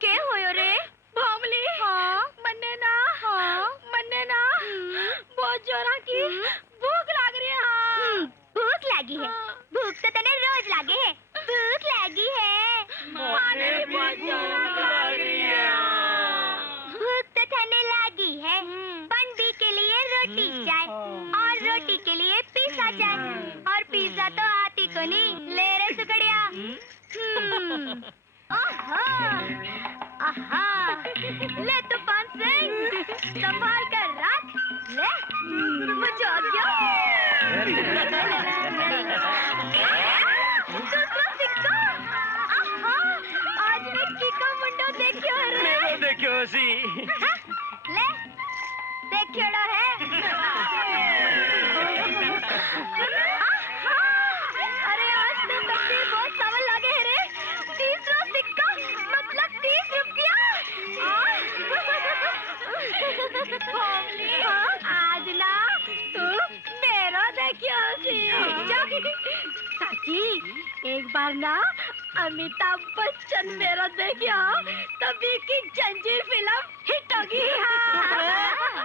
के होयो रे? भोमली हाँ मन्ने ना बहुत जोरा की भूख लाग रही है। हाँ भूख लगी है। भूख तो तने रोज लागे है। भूख लगी है। खाने की बहुत जोरा लग रही है। भूख तो तने लगी है। पंडी के लिए रोटी चाहिए और रोटी के लिए पिज्जा चाहिए और पिज्जा तो आती को नहीं। ले रे सुकड़िया। आहा ले तूफान सिंह संभाल कर रख। ले मुझे आ गया। दूसरा सिक्का। आहा आज मैं किका मुंडो देखियो रे। मैं देखियो सी। ले देखियोड़ा है। अरे आज तो तकदीर बहुत सवाल लगे है रे। तीसरा सिक्का मतलब 30 रुपया। आज ना तू मेरा देखियो सी। चाची एक बार ना अमिताभ बच्चन मेरा देखियो तभी की जंजीर फिल्म हिट होगी।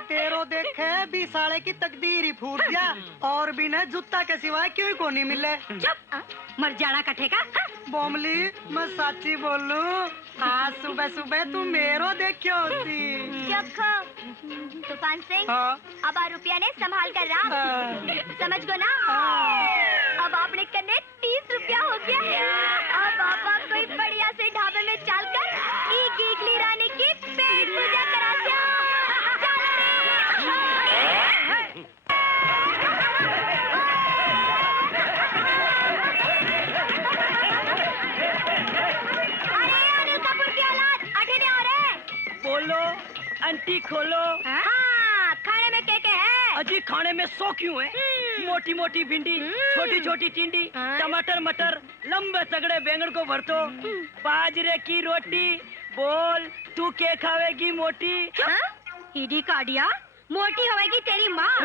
तेरो देखे भी साले की तकदीर ही फूट गया और भी न जूता के सिवाय क्यों को नहीं मिले। चुप मर जाना कटेगा। बोमली मैं सच्ची बोलू आज सुबह सुबह तू मेरो देखियो सी। देखो तूफान सिंह हाँ। अब आ रुपया ने संभाल कर रहा। समझ गो ना। अब आपने करने 30 रुपया हो गया। अब आप कोई बढ़िया से ढाबे में चलकर गीगली रानी की पेट पूजा करा दिया। अरे अनिल कपूर की औलाद अठने और है। बोलो आंटी खोलो। हाँ खाने में क्या है? अजी खाने में 100 क्यों है? मोटी मोटी भिंडी, छोटी छोटी टिंडी, टमाटर मटर, लंबे तगड़े बैंगन को भरतो, बाजरे की रोटी। बोल तू क्या खावेगी मोटी? ईडी काडिया मोटी होगी तेरी माँ।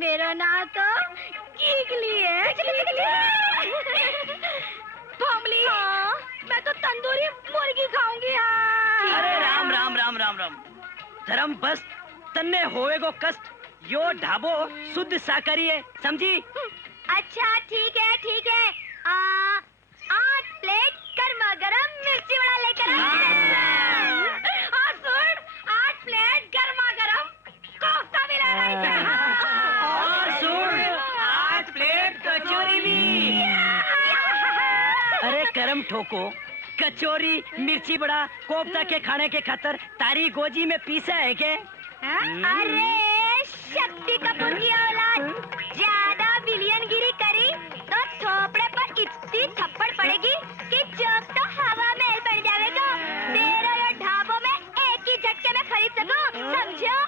मेरा नाम तो कीगली है। भोमली मैं तो तंदूरी मुर्गी खाऊंगी। अरे राम राम राम राम राम। धर्म बस तन्ने होएगो कष्ट। यो ढाबो शुद्ध शाकाहारी है समझी? अच्छा ठीक है 8 प्लेट गर्मा गरम मिर्ची वड़ा लेकर और सुन 8 प्लेट गर्मा गरम कोफ्ता भी ले और सुन 8 प्लेट कचौरी भी। अरे करम ठोको कचौरी मिर्ची बड़ा कोफ्ता के खाने के खातर तारी गोजी में पीसा है के? अरे शक्ति कपूर की औलाद ज्यादा बिलियनगिरी करी तो थोपड़े पर इतनी थप्पड़ पड़ेगी कि चौक तो हवा में पड़ जाएगा। तेरा ये ढाबों में एक ही झटके में खरीद सकूं। समझो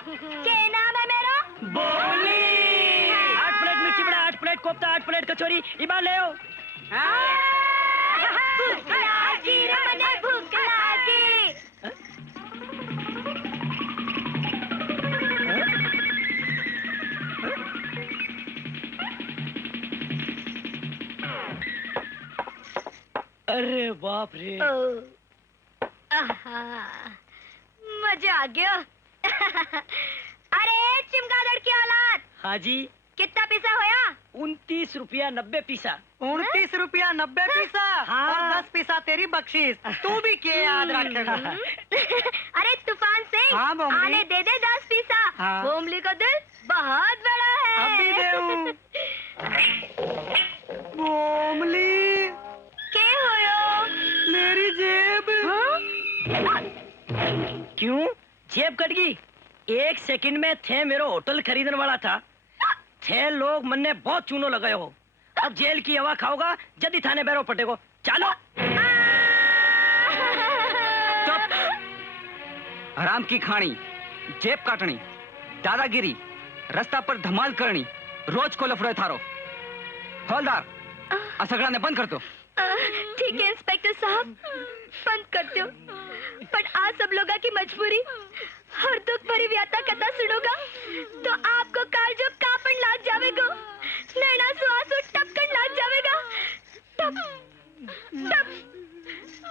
क्या नाम है मेरा? बोली। 8 प्लेट मिर्ची बड़ा, 8 प्लेट कोफ्ता, 8 प्लेट कचौरी इबा ले आओ। भूख लागी रे मने भूख लागी। अरे बाप रे। मजा आ गया। अरे चिमगादड़ की औलाद। हाँ जी कितना पैसा होया? 29 रुपया 90 पैसा। 29 रुपया 90 पैसा हाँ। और 10 पैसा तेरी बख्शीश। तू भी क्या याद रखेगा? अरे तूफान सिंह हाँ, बोमली। आने दे 10 पैसा। हाँ। बोमली का दिल बहुत बड़ा है। अभी देऊं। बोमली क्या होयो? मेरी जेब। क्यों जेब कट गई? 1 सेकंड में थे मेरो होटल खरीदने वाला था। थे लोग मन ने बहुत चूनो लगाए हो। अब जेल की हवा खाओगा जल्दी थाने बैरो पटेगो। चलो चुप। हराम की खानी, जेब काटनी, दादागिरी, रास्ता पर धमाल करनी, रोज को लफड़े थारो। हवलदार असगड़ा ने बंद कर दो। ठीक है इंस्पेक्टर साहब बंद कर दो। पर आज सब लोगों की मजबूरी हर दुख भरी व्याता कथा सुनोगा तो आपको काल जो कापन लाग जावेगा, नैना सुआसु टपकन लाग जावेगा। टप टप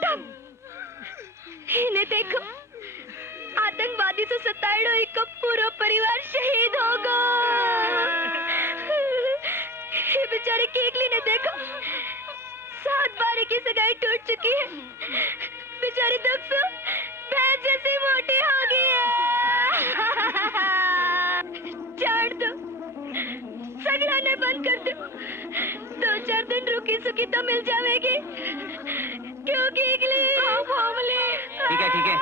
टप। ने देखो आतंकवादी से सताड़ो एक पूरा परिवार शहीद होगा। ये बेचारे केकली ने देखो 7 बार की सगाई टूट चुकी है। बेचारी दुख से भैंस जैसी मोटी हो गई है। छोड़ दो, सगलाने बंद कर दो। 2-4 दिन रुकी सुखी तो मिल जाएगी। क्यों केकली? ठीक है,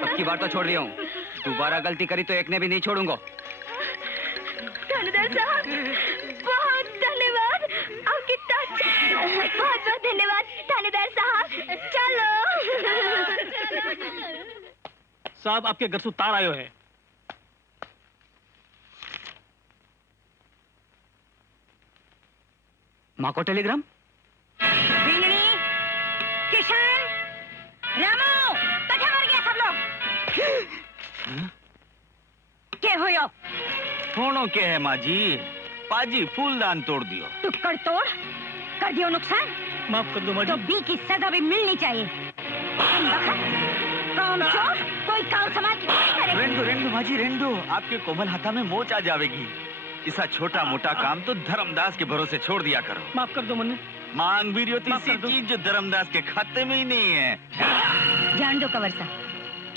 अब की बार तो छोड़ दिया हूँ। दोबारा गलती करी तो एक ने भी नहीं छोड़ूंगा। थानेदार साहब बहुत धन्यवाद, आपकी बहुत बहुत धन्यवाद थानेदार साहब। चलो साहब आपके घर से तार आयो है। माँ को टेलीग्राम। बिंगड़ी, किशन, रामू, कठे मर गया सब लोग। क्या होयो? होनो के है माँ जी? पाजी फूलदान तोड़ दियो। टुक्कड़ तोड़ कर दियो नुकसान, माफ कर दो माँ तो जी। बी की सजा भी मिलनी चाहिए। काम चोर कोई काम समाज की नहीं करे। रेंडो माँ जी रेंडो, आपके कोमल हाथा में मोच आ जावेगी। ऐसा छोटा मोटा काम तो धर्मदास के भरोसे छोड़ दिया करो। माफ कर दो मन्नू। मांग भी रही माफ कर होती दो। चीज जो धर्मदास के खाते में ही नहीं है। जान दो कवरसा,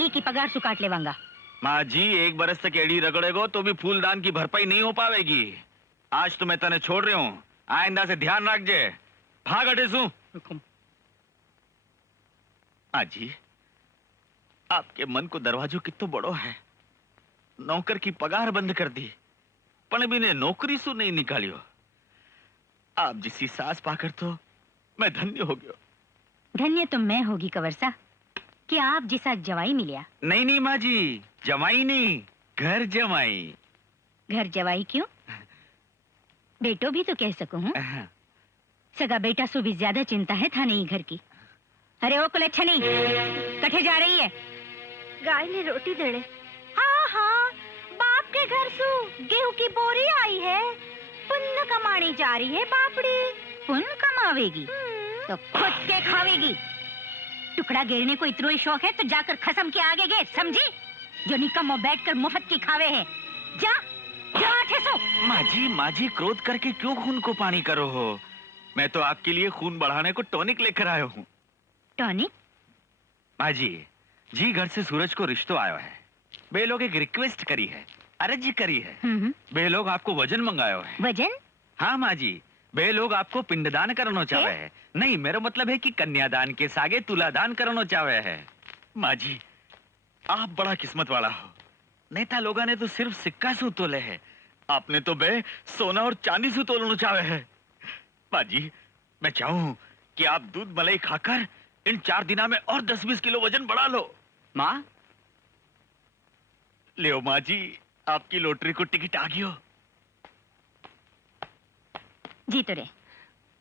ई की पगार सु काट लेवांगा। माँ जी 1 बरस तक एड़ी रगड़ेगो तो भी फूलदान की भरपाई नहीं हो पावेगी। आज तो मैं तने छोड़ रही हूँ, आइंदा से ध्यान रखजे। भाग हटे सू। माँ जी आपके मन को दरवाजो कितो बड़ो है। नौकर की पगार बंद कर दी, पण भी ने नौकरी सु नहीं निकालियो। आप जिसी सास पाकर तो मैं धन्य हो गयो। धन्य तो मैं होगी कवरसा कि आप जिसा जवाई मिलिया। नहीं माँ जी, जमाई नहीं, घर जमाई। घर जवाई क्यों? बेटो भी तो कह सकूं हूँ। सगा बेटा सु भी ज्यादा चिंता है था नहीं घर की। अरे ओ कुलच्छनी, कठे जा रही है? गाय ने रोटी देने। हाँ हाँ, बाप के घर सु गेहूं की बोरी आई है। पुण्य कमाने जा रही है बापड़ी। पुण्य कमावेगी तो खुद के खावेगी। टुकड़ा गिरने को इतना ही शौक है तो जाकर खसम के आगे गे, समझी? जो निकम्मो बैठकर मुफ्त की खावे है। जा जा सो। माँ जी क्रोध करके क्यों खून को पानी करो हो? मैं तो आपके लिए खून बढ़ाने को टॉनिक लेकर आया हूँ। टॉनिक? माँ जी घर से सूरज को रिश्तो आयो है। वे लोग एक रिक्वेस्ट करी है, अर्जी करी है। वे लोग आपको वजन मंगायो है। वजन? हाँ माँ जी, वे लोग आपको पिंडदान करना चाहे है। नहीं, मेरा मतलब है कि कन्यादान के सागे तुलादान करना चाहे है। माँ जी आप बड़ा किस्मत वाला हो। नेता लोगा ने तो सिर्फ सिक्का सु तोले है, आपने तो बे सोना और चांदी सु तोलना चाहे है। माँ जी मैं चाहूँ कि आप दूध मलाई खाकर इन 4 दिना में और 10-20 किलो वजन बढ़ा लो। माँ ले माँ जी, आपकी लॉटरी को टिकट आ गयो। जी तो रे।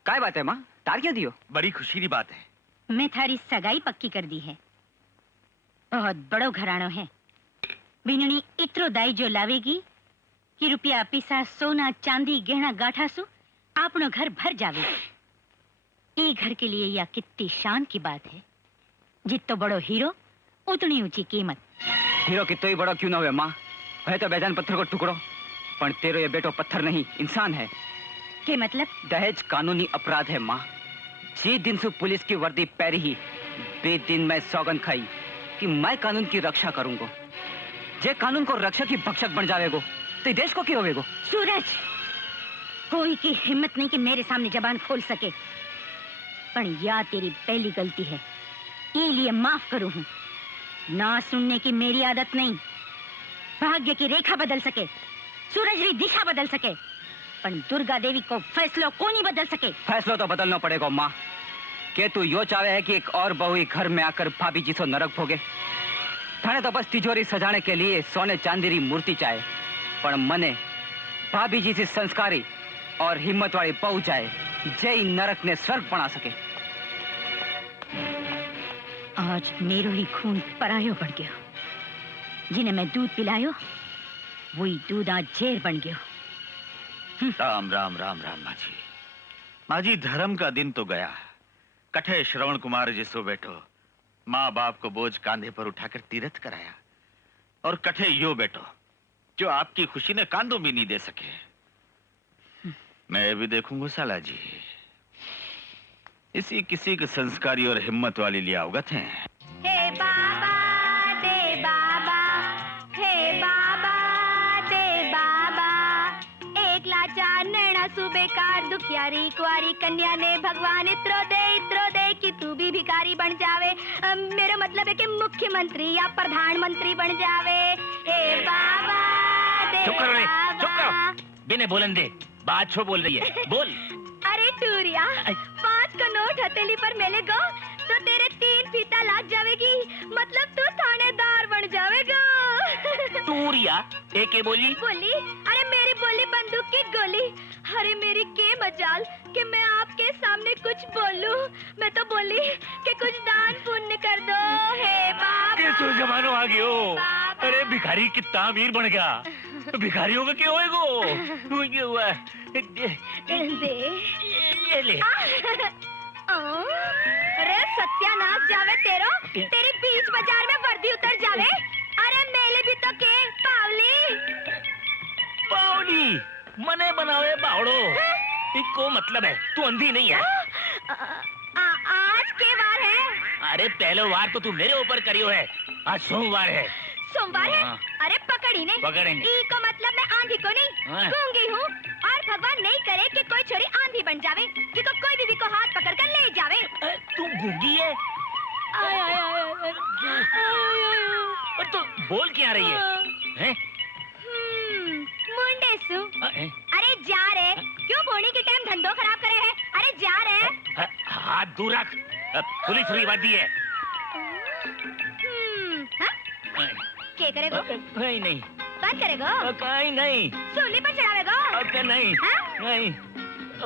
काय बात है माँ, तार क्यों दियो? बड़ी खुशी की बात है। मैं थारी सगाई पक्की कर दी है। बहुत बड़ो घरानो है। बिननी इतरो दाई जो लावेगी कि रुपया पीसा सोना चांदी गहना गाठा सु आपनो घर भर जावेगी। ये घर के लिए यह कितनी शान की बात है। जितो बड़ो हीरो उतनी ऊंची कीमत। हीरो कितो ही बड़ा क्यों ना हुए माँ, है तो बेजान पत्थर को टुकड़ो, पर तेरो ये बेटो पत्थर नहीं इंसान है। के मतलब? दहेज कानूनी अपराध है माँ। जी दिन से पुलिस की वर्दी पैरी ही बेदिन मैं सौगंध खाई कि मैं कानून की रक्षा करूंगा। जे कानून को रक्षक ही भक्षक बन जावेगो तो देश को क्यों होवेगो? सूरज, कोई की हिम्मत नहीं कि मेरे सामने जबान खोल सके। पर यह तेरी पहली गलती है, ये लिए माफ करूं हूं। ना सुनने की मेरी आदत नहीं। भाग्य की रेखा बदल सके, सूरज की दिशा बदल सके, पर दुर्गा देवी को फैसलों को नहीं बदल सके। फैसला तो बदलना पड़ेगा माँ। के तू यो चाहे है कि एक और बहू घर में आकर भाभी जी से नरक भोगे? थाने तो बस तिजोरी सजाने के लिए सोने चांदी री मूर्ति चाहे, पर मने भाभी जी से संस्कारी और हिम्मत वाली बहू चाहे जय नरक ने स्वर्ग बना सके। आज मेरो ही खून परायो बन गयो। जिन्हें मैं दूध पिलायो वही दूध आज जेर बन गयो। राम राम राम राम माँ जी। माँ जी धर्म का दिन तो गया। कठे श्रवण कुमार जिसो बैठो माँ बाप को बोझ कांधे पर उठाकर तीरथ कराया, और कठे यो बेटो जो आपकी खुशी ने कांदों भी नहीं दे सके। मैं भी देखूंगा साला जी, इसी किसी के संस्कारी और हिम्मत वाली लिया अवगत हैं। हे बाबा दे बाबा, हे बाबा दे बाबा, एक लाचार नैना सुबेकार दुखियारी कुआरी कन्या ने भगवान इत्रो दे कि तू भी भिखारी बन जावे। मेरा मतलब है कि मुख्यमंत्री या प्रधानमंत्री बन जावे। हे बाबा दे चुप करो रे, चुप बाबा। करो। बिना बोलन दे, बात छो बोल रही है, बोल। अरे टूरिया, 5 का नोट हथेली पर मिलेगा तो तेरे 3 फीता लाग जावेगी, मतलब तू थानेदार बन जावेगा। टूरिया एक बोली बोली? अरे मेरी बोली बंदूक की गोली। अरे मेरी के मजाल कि मैं आपके सामने कुछ बोलूं। मैं तो बोली कि कुछ दान पुण्य कर दो। हे बाबा तो जमानो आ गयो। बाबा। अरे भिखारी कितना अमीर बन गया। भिखारियों का क्या होएगो? ये हुआ दे। ये ले। अरे सत्यानाश जावे तेरो, तेरी बीच बाजार में वर्दी उतर जावे। अरे मेले भी तो के पावली। बावली मने बनावे बावड़ो। इको मतलब है तू अंधी नहीं है। आज के वार है? अरे पहले वार तो तू मेरे ऊपर करियो है, आज सोमवार है। सोमवार है? हाँ। अरे पकड़ी ने। पकड़ेंगे। ई को मतलब मैं आंधी को नहीं, हाँ। गूंगी हूँ। और भगवान नहीं करे कि कोई छोरी आंधी बन जावे, जिसको कोई बीवी को हाथ पकड़ कर ले जावे। तू गूंगी है? आय आय आय आय आय। और तू बोल क्या रही है? हैं? मुंडे सु। अरे जा रे, क्यों बोनी के टाइम धंधो खराब करे है? अरे जा रे। हाथ दूर रख, पुलिस हुई बात है। हाँ? के करेगो? नहीं नहीं कौन करेगो? कहीं नहीं। सूली पर चढ़ावेगो? अरे नहीं हाँ? नहीं,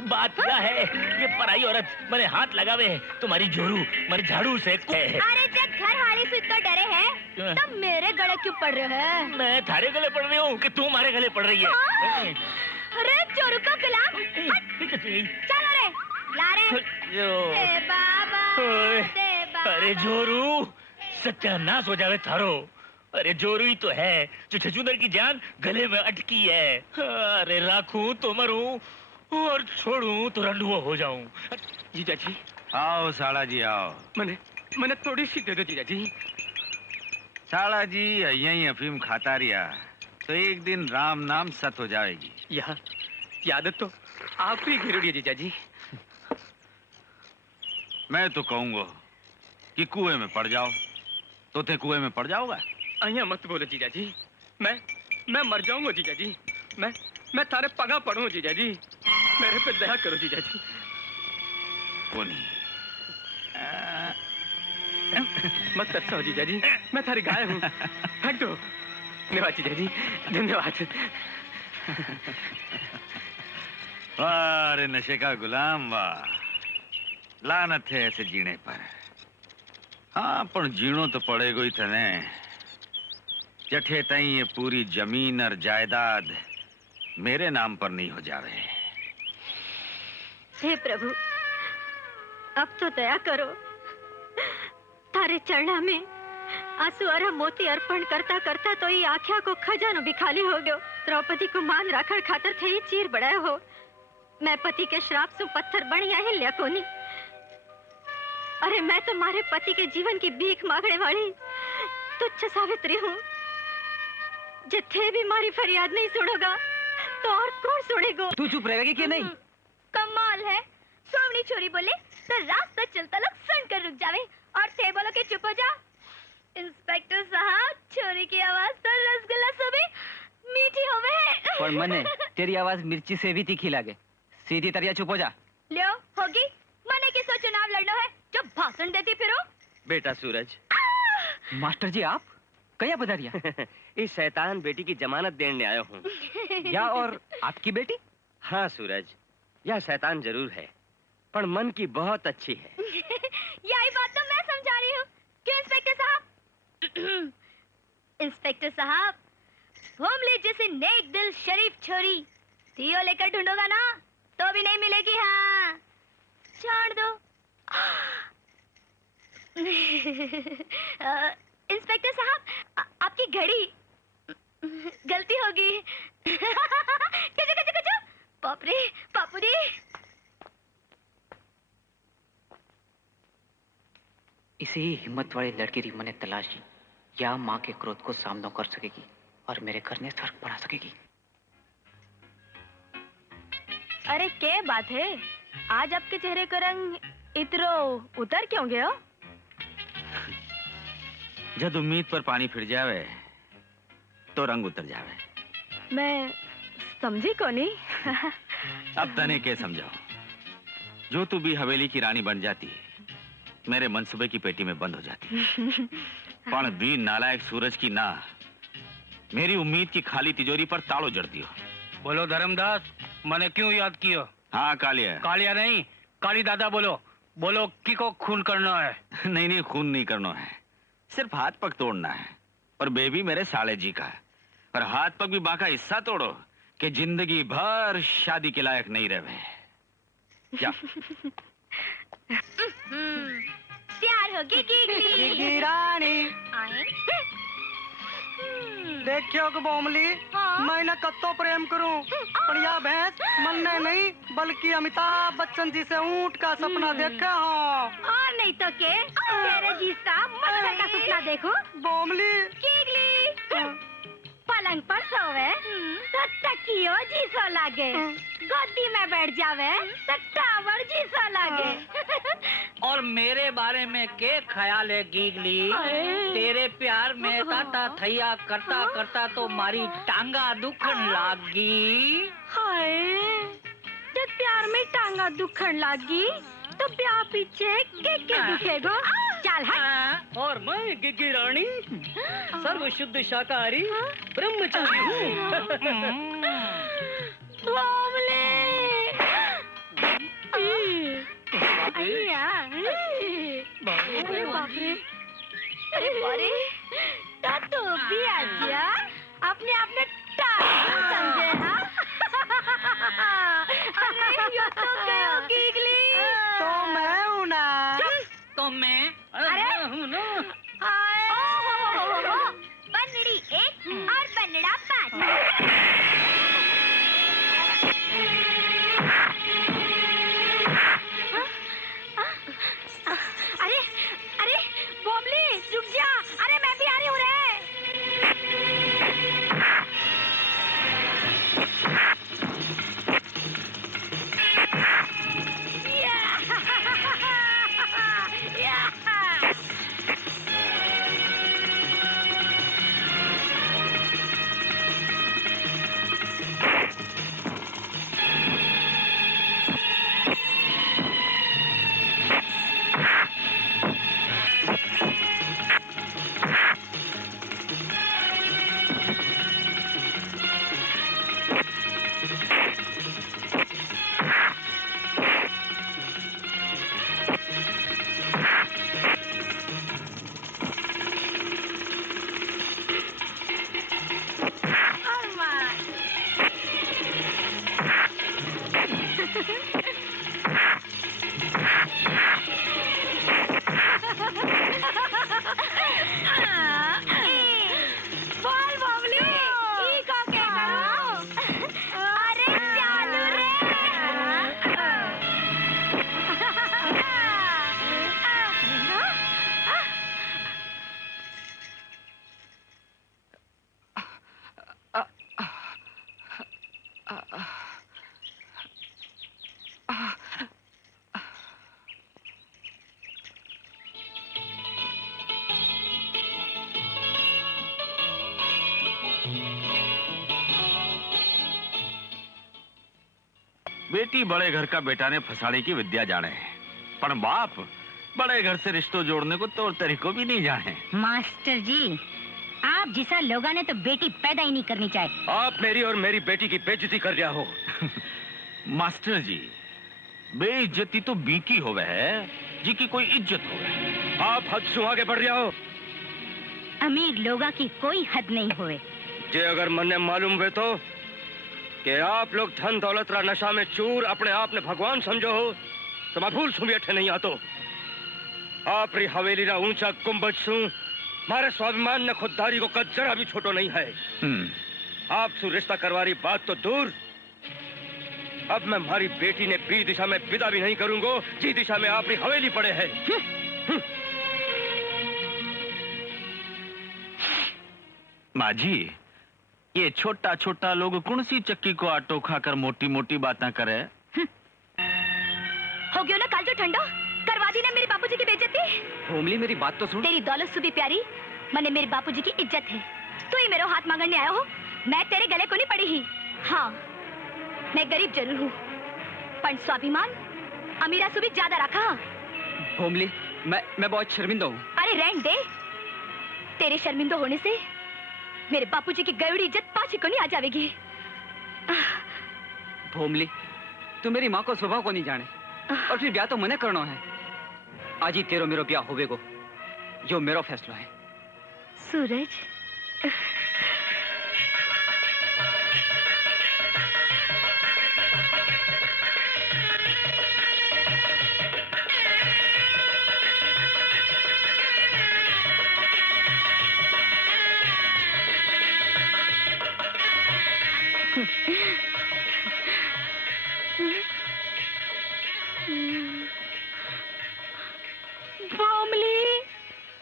बात क्या है, ये पराई औरत मैंने हाथ लगावे तुम्हारी जोरू मेरे झाड़ू से। अरे जब घर वाली सुई को डरे है तब मेरे गले क्यों पड़ रहे हैं? मैं थारे गले पड़ रही हूँ कि तू हमारे गले पड़ रही है? हाँ? अरे जोरू का गुलाम, चलो रे, ला रे। दे बाबा, ओए, दे बाबा। अरे जोरू सत्यानाश हो जावे थारो। अरे जोरू ही तो है जो छछूंदर की जान गले में अटकी है। अरे राखूं तो मरूं और छोड़ूं तो रंडुआ हो जाऊं। जीजा जी, आओ साला जी आओ। मैंने थोड़ी सी दे दो जीजा जी। साला जी यही अफीम खाता रिया तो एक दिन राम नाम सत हो जाएगी। यहाँ की आदत तो आप ही घेरोड़ी है जीजा जी। मैं तो कहूंगा कि कुएं में पड़ जाओ, तो ते कुएं में पड़ जाओगा। अहिया मत बोलो जीजा जी, मैं मर जाऊंगा जीजा जी। मैं थारे पगा पड़ूं जीजा जी, मेरे पे दया करो जीजा जी। कोनी मत तरसाओ जीजा जी, मैं थारी गाय हूँ, फेंक दो। धन्यवाद जीजा जी, धन्यवाद। वाह रे नशे का गुलाम वाह, लानत है ऐसे जीने पर। हाँ पर जीणो तो पड़ेगा ही थने। जठे तई ये पूरी जमीन और जायदाद मेरे नाम पर नहीं हो जावे। हे प्रभु, अब तो दया करो। तारे चरणा में आंसू और मोती अर्पण करता करता तो ये आख्या को खजानो भी खाली हो गयो। द्रौपदी को मान राखण खातर थे ये चीर बढ़ाया हो। मैं पति के श्राप से पत्थर बनिया है लिया कोनी। अरे मैं तो मारे पति के जीवन की भीख मांगने वाली तुच्छ सावित्री हूँ। जिथे भी मारी फरियाद नहीं सुनोगा तो और कौन सुनेगा? तू चुप रहेगी कि नहीं? कमाल है, सोमनी छोरी बोले तो रास्ता चलता लोग सुनकर रुक जावे और थे बोलो कि चुप हो जा। इंस्पेक्टर साहब, छोरी की आवाज तो रसगुल्ला से भी मीठी होवे। पर मने तेरी आवाज मिर्ची से भी तीखी लागे। सीधी तरिया चुप हो जा। लियो होगी, मने किसो चुनाव लड़ना है जो भाषण देती फिरो। बेटा सूरज। मास्टर जी आप कया बधारिया? इस शैतान बेटी की जमानत देने आया हूँ। या और आपकी बेटी? हाँ सूरज, यह शैतान जरूर है पर मन की बहुत अच्छी है। यही बात तो मैं समझा रही हूँ। क्यों इंस्पेक्टर साहब? इंस्पेक्टर साहब, भोमले जैसे नेक दिल शरीफ छोरी दियो लेकर ढूंढोगा ना तो भी नहीं मिलेगी। हाँ छोड़ दो। इंस्पेक्टर साहब, आपकी घड़ी गलती होगी। कचो कचो कचो, बाप रे बापू रे। इसी हिम्मत वाली लड़की रिमा ने तलाशी, या माँ के क्रोध को सामना कर सकेगी और मेरे घर में फर्क पड़ा सकेगी। अरे क्या बात है, आज आपके चेहरे का रंग इतरो उतर क्यों गया? जब उम्मीद पर पानी फिर जावे तो रंग उतर जावे। मैं समझी को नहीं। अब तने के समझाओ, जो तू भी हवेली की रानी बन जाती मेरे मनसूबे की पेटी में बंद हो जाती। पण वीर नालायक सूरज की ना मेरी उम्मीद की खाली तिजोरी पर तालो जड़ दियो। बोलो धर्मदास, मैंने क्यों याद किया? हाँ कालिया। कालिया नहीं, काली दादा बोलो। बोलो की को खून करना है। नहीं नहीं, खून नहीं करना है, सिर्फ हाथ पग तोड़ना है। और बेबी मेरे साले जी का, और हाथ पग भी बाका हिस्सा तोड़ो कि जिंदगी भर शादी के लायक नहीं रहे। क्या प्यार होगी गिगली रानी देखियो कि बोमली, मैं न कत्तो प्रेम करूं, पर यह भैंस मनने नहीं बल्कि अमिताभ बच्चन जी से ऊंट का सपना देखा हो। और नहीं तो के तेरे जीसा मच्छर का सपना देखो। बोमली गिगली पलंग पर सोवे तो तकियो जीसो लागे, गोदी में बैठ जावे तो टावर जीसो लागे। और मेरे बारे में के ख्याल है गीगली? तेरे प्यार में ताता थैया करता करता तो मारी टांगा दुखन लागी। हाय, जब प्यार में टांगा दुखन लागी तो ब्याह पीछे के दुखेगो। चल हट। और मैं गिग्गी रानी सर्व शुद्ध शाकाहारी ब्रह्मचारी हूँ। अरे बाप रे, अरे तो भी आजिया अपने आप में टाइम समझे। हाँ अरे यो तो गयो गिगली। तो मैं हूँ ना। तो मैं अरे हूँ ना। बनड़ी 1 और बनड़ा 5। अरे अरे बोमली रुक जा, अरे मैं भी आ रही हूँ रे। बेटी बड़े घर का बेटा ने फसाने की विद्या जाने है, पर बाप बड़े घर से रिश्तों जोड़ने को तौर तरीकों भी नहीं जाने। मास्टर जी, आप जैसा लोगों ने तो बेटी पैदा ही नहीं करनी चाहिए। आप मेरी और मेरी बेटी की बेइज्जती कर रहा हो। मास्टर जी, बेइज्जती तो बीकी होवे है जी की कोई इज्जत होवे। आप हद से आगे बढ़ रहा हो। अमीर लोगों की कोई हद नहीं हुए। जे अगर मन्ने मालूम हुए तो कि आप लोग धन दौलत रा नशा में चूर अपने आप ने भगवान समझो हो तो मैं भूल सुन बैठे नहीं आतो। आपरी हवेली ना ऊंचा गुंबद सू मारे स्वाभिमान न खुददारी को कद जरा भी छोटो नहीं है। आप सु रिश्ता करवारी बात तो दूर, अब मैं हमारी बेटी ने बी दिशा में विदा भी नहीं करूंगा, जी दिशा में आपरी हवेली पड़े है। माँ जी, ये छोटा छोटा लोग कौन सी चक्की को आटो खाकर मोटी मोटी बातें करे। हो गयो ना काल जो ठंडो, करवा दी ना मेरे बापूजी की बेइज्जती। भोमली मेरी बात तो सुन। तेरी दौलत सुबह प्यारी, मने मेरे बापूजी की इज्जत है। तू ही मेरे हाथ मांगने आया हो, मैं तेरे गले को नहीं पड़ी ही। हाँ, मैं गरीब जरूर हूँ, पर स्वाभिमान अमीरा से भी ज्यादा रखा। भोमली, मैं बहुत शर्मिंदा हूँ। अरे रहने दे, तेरे शर्मिंदा होने से मेरे बापूजी की गयोड़ी इज्जत पाछी को नहीं आ जाएगी। भोमली, तू मेरी माँ को स्वभाव को नहीं जाने, और फिर ब्याह तो मने करना है। आज ही तेरो मेरो ब्याह होवेगो, जो मेरो फैसला है। सूरज, भोमली,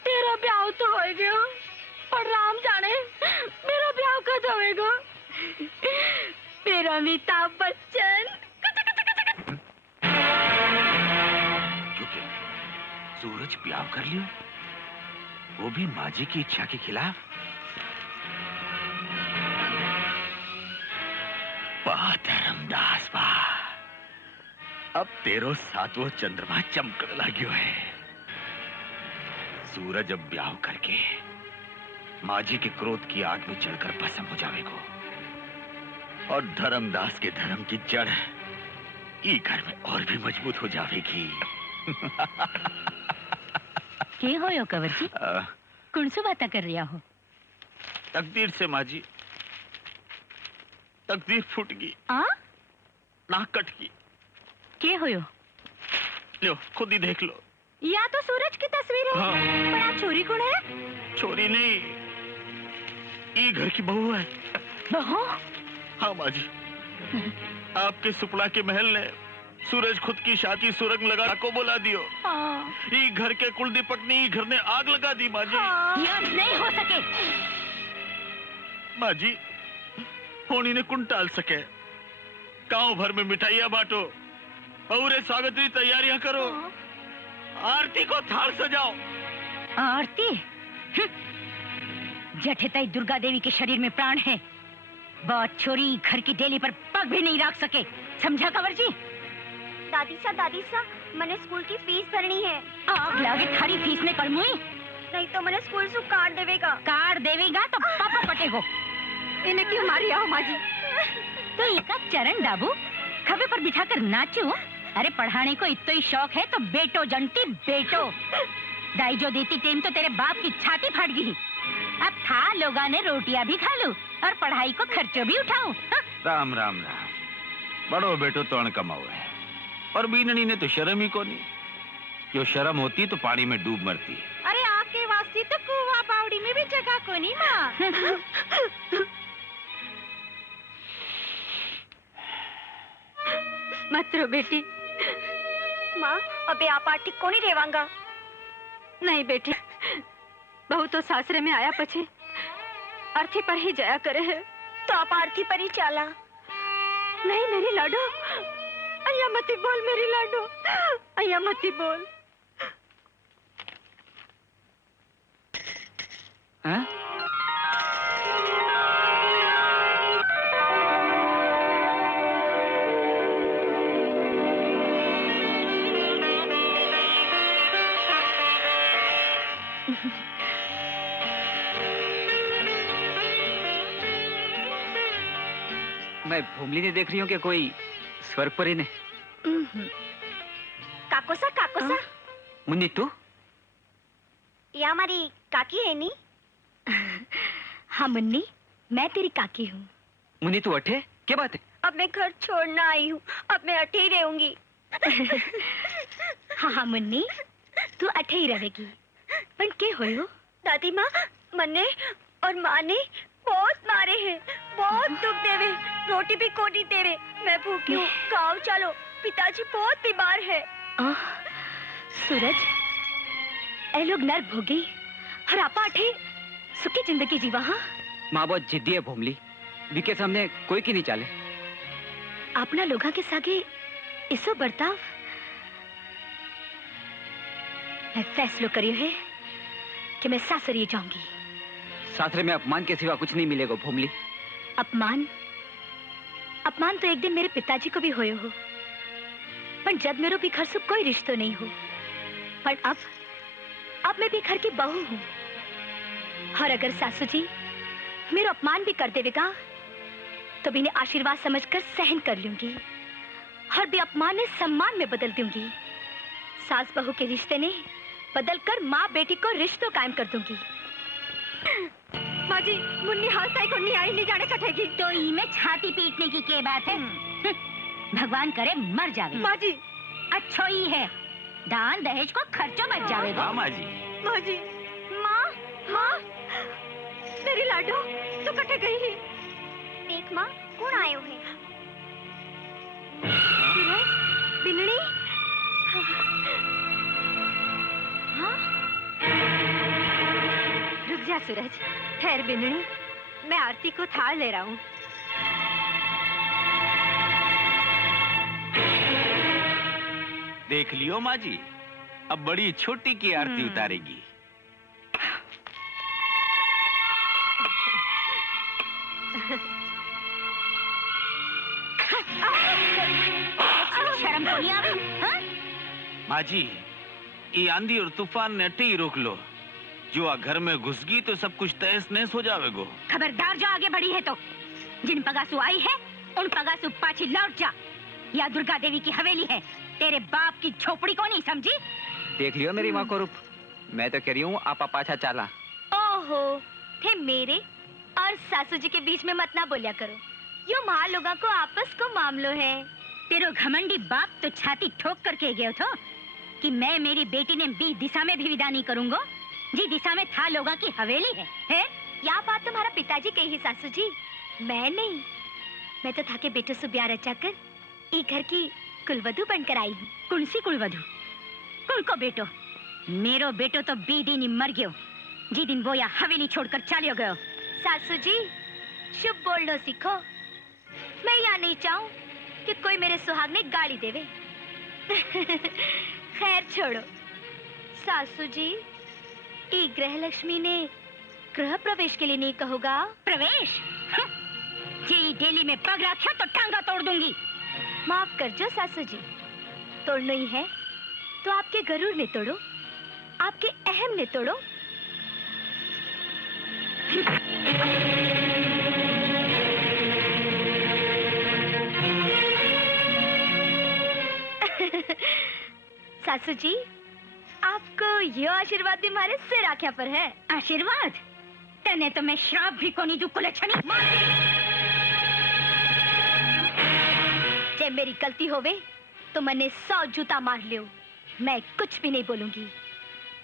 तेरा ब्याह तो हो गया, पर राम जाने मेरा ब्याह कब होएगा। मेरा अमिताभ बच्चन। क्योंकि सूरज ब्याह कर लियो, वो भी माँ जी की इच्छा के खिलाफ। वाह धर्मदास वाह, अब तेरो सातवो चंद्रमा चमकने लाग्यो है। सूरज अब ब्याह करके माँ जी के क्रोध की आग में चढ़कर भस्म हो जाएगो, और धर्मदास के धर्म की जड़ ई घर में और भी मजबूत हो जाएगी। के हो यो कंवर जी? कौन सी बातें कर रहा हो? तकदीर से माँ जी, तकदीर फूट गई, नाक कट गई। के हो यो? लो खुद ही देख लो। या तो सूरज की तस्वीर है। हाँ। पर आप छोरी कौन है? छोरी नहीं, ये घर की बहू है। बहू? हाँ माँ जी, आपके सुपड़ा के महल ने सूरज खुद की शादी सुरंग लगा को बुला दियो। हाँ। ये घर के कुलदीपक ने ये घर ने आग लगा दी माँ जी। हाँ। यह नहीं हो सके। माँ जी, होनी ने कुन टाल सके। गांव भर में मिठाइयाँ बांटो, और स्वागत की तैयारियां करो। आरती को थाल सजाओ। आरती? जठेताई दुर्गा देवी के शरीर में प्राण है, बहुत छोरी घर की डेली पर पग भी नहीं रख सके, समझा कंवर जी? दादी सा, मैंने स्कूल की फीस भरनी है। आग लागे थारी फीस ने कड़मुई। नहीं तो मैंने स्कूल से कार्ड देवेगा। कार्ड देवेगा तो पापा पटेगो। इन्हें क्यों मारी आओ माँ जी? तो एक चरण दाबू खबे पर बिठाकर नाचू। अरे पढ़ाने को इतना ही शौक है तो बेटो जंटी बेटो। दाई जो देती टेम तो तेरे बाप की छाती फाट गई। अब था लोगा ने रोटियां भी खा लूं और पढ़ाई को खर्चो भी उठाऊं। राम राम राम, बड़ो बेटो तो अण कमाओ है, और बीननी ने तो शर्म ही को नहीं। जो शर्म होती तो पानी में डूब मरती। अरे आके वास्ती तो कुआ बावड़ी में भी जगह को नहीं माँ। मत रो बेटी। माँ, अबे आप आर्थिक को नहीं रेवांगा। नहीं बेटी, बहू तो सासरे में आया पछे अर्थी पर ही जाया करे है, तो आप आरती पर ही चाला। नहीं मेरी लाडो, अया मती बोल मेरी लाडो, अया मती बोल। हाँ? मैं भूमली ने देख रही हूँ कि कोई स्वर्ग परी ने। काकोसा मुन्नी तू? ये हमारी काकी है नी? हाँ मुन्नी, मैं तेरी काकी हूँ। मुन्नी तू अठे क्या बात है? अब मैं घर छोड़ना आई हूँ, अब मैं अठे ही रहूंगी। हाँ हाँ मुन्नी, तू अठे ही रहेगी। पण के होयो? दादी माँ मन्ने और माँ ने बहुत मारे हैं, बहुत दुख देवे, रोटी भी कोनी देवे। मैं भूखी हूँ, गाँव चलो, पिताजी बहुत बीमार है। सूरज, ए लोग नर भोगी और आपा अठे सुखी जिंदगी जीवा। हाँ माँ बहुत जिद्दी है भोमली, बीके सामने कोई की नहीं चाले। अपना लोगा के सागे इसो बर्ताव मैं फैसलो करियो है कि मैं सासरिए जाऊंगी। सासरे में अपमान के सिवा कुछ नहीं मिलेगा भोमली। अपमान? अपमान तो एक दिन मेरे पिताजी को भी होयो हो, पर जब मेरो भी घर से कोई रिश्तो नहीं हो। पर अब मैं भी घर की बहू हूँ, और अगर सासू जी मेरा अपमान भी कर देवेगा तो भी इन्हें आशीर्वाद समझकर सहन कर लूंगी, और भी अपमान ने सम्मान में बदल दूंगी। सास बहू के रिश्ते ने बदलकर माँ बेटी को रिश्तों कायम कर दूंगी। माँ जी, मुन्नी हाल साई को नहीं आई, नहीं जाने कटेगी। तो ई में छाती पीटने की क्या बात है? भगवान करे मर जावे। माँ जी, अच्छो ही है, दान दहेज को खर्चो बच जावेगा। हाँ माँ जी। माँ जी, माँ, माँ, मेरी लाडो तो कटे गई है। देख माँ, कौन आयो है? बिन्नी? हाँ? रुक जा सूरज, ठहर बिन्नी, मैं आरती को थाल ले रहा हूँ। देख लियो माँ जी, अब बड़ी छोटी की आरती उतारेगी। शर्म तो नहीं आवे? हाँ? माँ जी, ये आंधी और तूफान ने अटे ही रोक लो। जो आ घर में घुस गई तो सब कुछ तहस नहस हो जावेगो। खबरदार जो आगे बढ़ी है तो जिन पगासु आई है उन पगासु पाछी लौट जा। या दुर्गा देवी की हवेली है, तेरे बाप की झोपड़ी को नहीं समझी? देख लियो मेरी माँ को रूप। मैं तो कह रही हूँ आपा पाछा चाला। ओहो, थे मेरे और सासू जी के बीच में मत ना बोलिया करो, यो माँ लोगों को आपस को मामलो है। तेरो घमंडी बाप तो छाती ठोक करके गयो था कि मैं मेरी बेटी ने बी दिशा में भी विदा नहीं करूंगा, जी दिशा में था लोगा की हवेली है? या बात तुम्हारा पिताजी कही है सासू जी, मैं नहीं। मैं तो था के बेटे से ब्याह रचाकर ये घर की कुलवधु बनकर आई हूँ। कौन सी कुलवधु? कौन को बेटो? मेरो बेटो तो बी दिन ही मर गयो, जी दिन वो या हवेली छोड़कर चलियो गयो। सासू जी, शुभ बोलना सीखो। मैं यहाँ नहीं चाहूँ कि कोई मेरे सुहाग ने गाली देवे। खैर छोड़ो सासू जी, ई ग्रह लक्ष्मी ने गृह प्रवेश के लिए नहीं कहोगा? प्रवेश? जी डेली में पग रखा तो टांगा तोड़ दूंगी। माफ कर जो सासू जी, तोड़ना ही है तो आपके गरूर ने तोड़ो, आपके अहम ने तोड़ो। सासू जी, आपको यो आशीर्वाद भी हमारे सिर आख्या पर है। आशीर्वाद? तने तो मैं श्राप भी को नहीं दू कुलच्छनी। जब मेरी गलती होवे तो मैंने 100 जूता मार लियो, मैं कुछ भी नहीं बोलूंगी।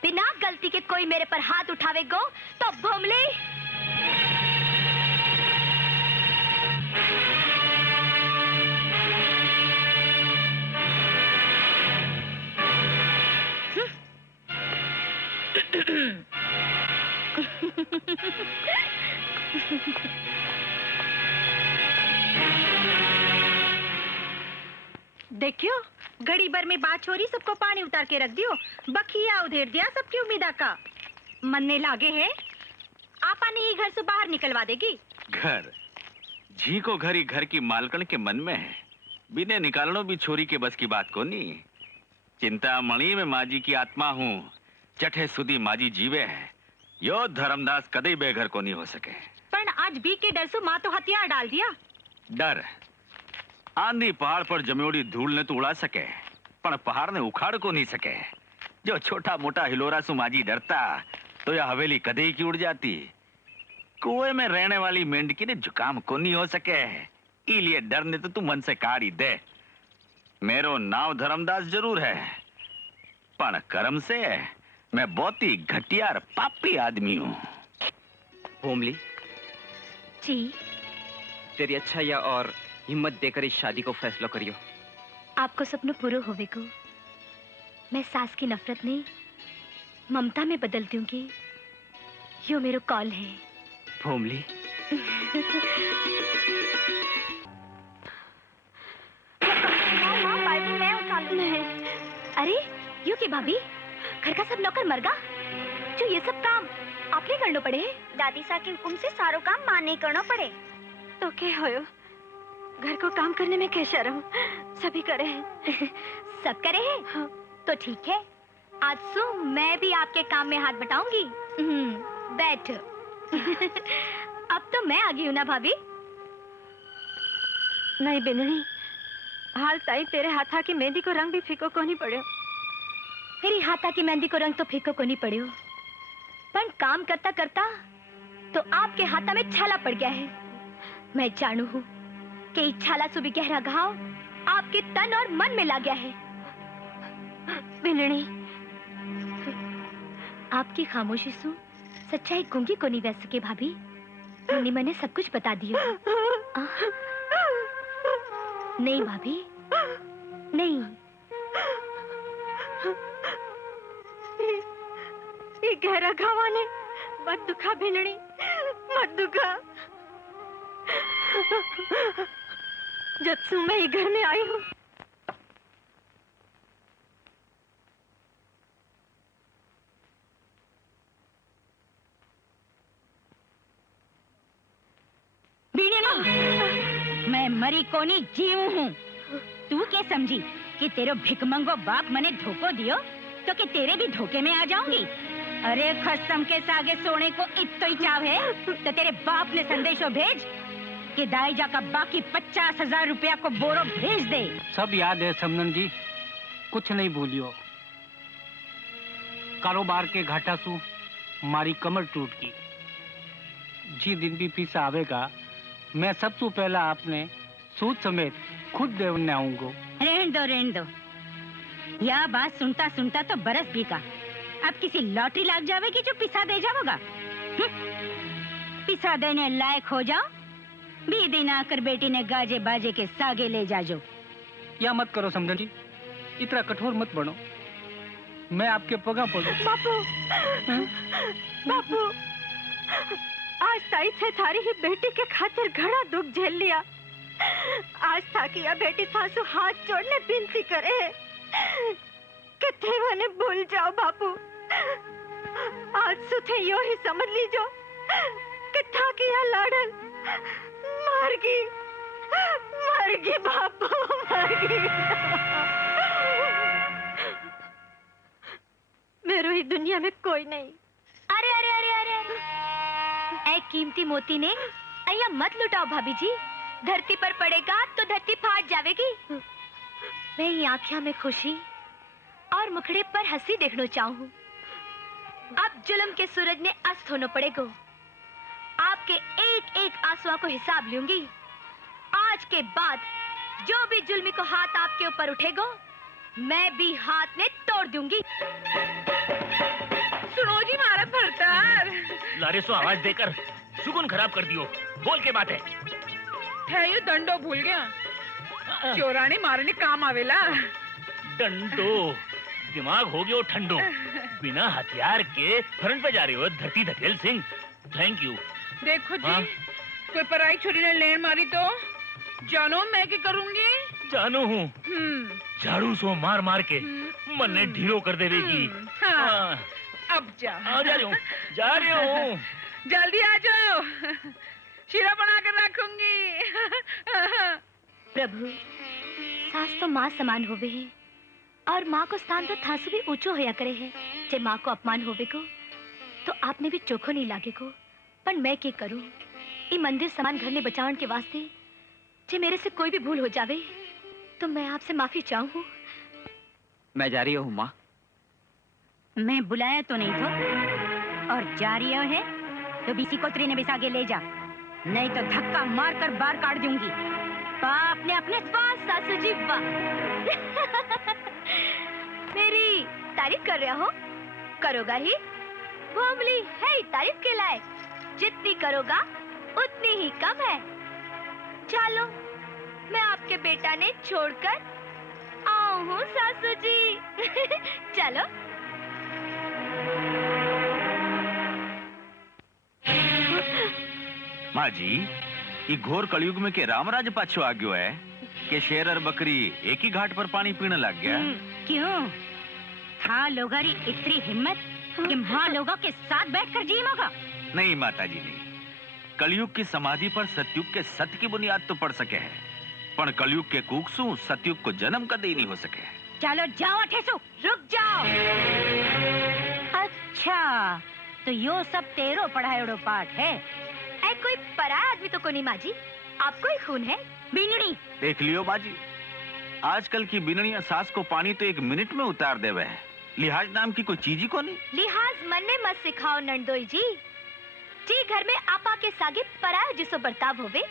बिना गलती के कोई मेरे पर हाथ उठावेगो तो भोमले। देखियो, घड़ी भर में बात छोरी सबको पानी उतार के रख दियो, बखिया उधेर दिया सबकी उम्मीदा का। मनने लागे है आपा ने ही घर से बाहर निकलवा देगी। घर जी को घर ही घर की मालकन के मन में है, बिने निकालनो भी छोरी के बस की बात को नहीं। चिंता मणि में माजी की आत्मा हूँ, चठे सुधी माजी जीवे है, यो धर्मदास कदे बेघर को नहीं हो सके। पर आज भी के डर से माँ तो हथियार डाल दिया। डर आंधी पहाड़ पर जमेड़ी धूल ने तो उड़ा सके, पर पहाड़ ने उखाड़ को नहीं सके। जो छोटा मोटा हिलोरा सु माजी डरता तो यह हवेली कदे ही की उड़ जाती। कुएं में रहने वाली मेंढकी ने जुकाम को नहीं हो सके, इलिए डर ने तो तू मन से काढ़ी दे। मेरो नाव धर्मदास जरूर है, पण कर्म से मैं बहुत ही घटिया और पापी आदमी हूँ। भोमली, जी तेरी अच्छाई और हिम्मत देकर इस शादी को फैसला करियो। आपको सपनों पूरा होवे को मैं सास की नफरत नहीं ममता में बदल दूंगी। यो मेरो कॉल है। भोमली, मैं उठा लूं। अरे यू की भाभी, घर का सब नौकर मर गा जो ये सब काम आपने करना पड़े। दादी सा के हुक्म से सारो काम मां नहीं करना पड़े। तो क्या होयो, घर को काम करने में क्या शर्म, सभी करे हैं। सब करे हैं? हाँ। तो ठीक है, आज से मैं भी आपके काम में हाथ बटाऊंगी। बैठ। अब तो मैं आ गई हूँ ना भाभी। नहीं बिंदनी, हाल ताई तेरे हाथा की मेहंदी को रंग भी फीको को नहीं पड़े। मेरी हाथा की मेहंदी को रंग तो फीको को नहीं पड़े, पर काम करता करता तो आपके हाथा में छाला पड़ गया है। मैं जानू हूँ कि छाला से भी गहरा घाव आपके तन और मन में लग गया है। बिंदनी, आपकी खामोशी से सच्चाई गूंगी को नहीं बह सके भाभी। मुन्नी मैंने सब कुछ बता दिया। नहीं भाभी, नहीं। ये गहरा घावा ने मत दुखा भिंडनी, मत दुखा। जब से मैं ये घर में आई हूँ मैं मरी कोनी जीव हूँ। तू क्या समझी कि तेरे भिकमंगो बाप मने धोखो दियो तो कि तेरे भी धोखे में आ जाऊंगी। अरे खसम के सागे सोने को इतो ही चाव है तो तेरे बाप ने संदेशो भेज कि दाईजा का बाकी 50,000 रुपया को बोरो भेज दे। सब याद है समनन जी, कुछ नहीं भूलियो। कारोबार के घाटा सु मारी कमर टूट की। जी दिन भी पैसा आवेगा, मैं सबसे पहला आपने सूद समेत खुद देने आऊंगा। रहने दो। यह बात सुनता सुनता तो बरस भी का। अब किसी लॉटरी लाग जावेगी जो पिसा दे जाओगा। पिसा देने लायक हो जाओ, भी दिन आकर बेटी ने गाजे बाजे के सागे ले जाजो। या मत करो समझन जी, इतना कठोर मत बनो। मैं आपके पगा पड़ू। बापू, बापू, आज ताई थे थारी ही बेटी के खातिर घड़ा दुख झेल लिया। आज था कि यह बेटी थासु हाथ जोड़ने विनती करे कि थे भूल जाओ बापू। आज सुथे यो ही समझ लीजो कि था कि यह लाडन मर गई बापू, मर गई। मेरो ही दुनिया में कोई नहीं। अरे अरे अरे अरे अरे, ए कीमती मोती ने अया मत लुटाओ भाभी जी। धरती पर पड़ेगा तो धरती फाट जाएगी। मैं आँखियां में खुशी और मुखड़े पर हंसी देखना चाहूँ। अब जुल्म के सूरज ने अस्त होना पड़ेगा। आपके एक एक आंसुओं को हिसाब लूंगी। आज के बाद जो भी जुल्मी को हाथ आपके ऊपर उठेगा, मैं भी हाथ में तोड़ दूंगी। सुनो जी मारा भरतार। लारे सो आवाज देकर सुकून खराब कर दियो। बोल के बात है। ये दंडो भूल गया। चोराने मारने काम आवेला। डंडो, दिमाग हो गयो ठंडो। बिना हथियार के फ्रंट पे जा रही हो धरती धकेल सिंह। Thank you. देखो जी, कोई पराई छोरी ने लेन मारी तो जानो मैं क्या करूंगी। जानू हूँ, झाड़ू सो मार मार के मन ने ढीलो कर देगी। हाँ। अब जा रही हूँ। जल्दी आ जाओ, शीरा बना कर रखूंगी। प्रभु, सास तो माँ समान होवे है और माँ को स्थान तो थासु भी ऊंचो होया करे है। जे माँ को अपमान होवे को तो आपने भी चोखो नहीं लागे को। पर मैं क्या करूं, ये मंदिर समान घर ने बचावन के वास्ते जे मेरे से कोई भी भूल हो जावे तो मैं आपसे माफी चाहूँ। मैं जा रही हूँ माँ। मैं बुलाया तो नहीं तो, और जा रही है तो बीसी कोतरी ने बिसा के ले जा, नहीं तो धक्का मार कर बार काट दूंगी। बाप ने अपने स्वास सासू जी वाह। मेरी तारीफ कर रहा हो, करोगा ही। भोमली है तारीफ के लायक, जितनी करोगा उतनी ही कम है। चलो, मैं आपके बेटा ने छोड़कर आऊं हूँ सासू जी। चलो। माँ जी, ये घोर कलयुग में के रामराज पाछो आ गयो है कि शेर और बकरी एक ही घाट पर पानी पीने लग गया। क्यों? था लोगारी इतनी हिम्मत कि माँ लोगों के साथ बैठकर जीमोगा? नहीं माता जी नहीं, कलयुग की समाधि पर सतयुग के सत्य की बुनियाद तो पड़ सके है, पर कलयुग के कुकसू सतयुग को जन्म कदे नहीं हो सके। चलो जाओ ठेसू, रुक जाओ। अच्छा, तो यो सब तेरो पढ़ायोड़ो पाठ है। ऐ कोई पराया आदमी तो कोनी माँ जी, आपको ही खून है। बीनड़ी देख लियो बाजी, आजकल की बिनड़िया सास को पानी तो 1 मिनट में उतार देवे है, लिहाज नाम की कोई चीज ही को नहीं। लिहाज मन में मत सिखाओ नंदोई जी। जी घर में आपा के सागे पराया जिसो बर्ताव होवे,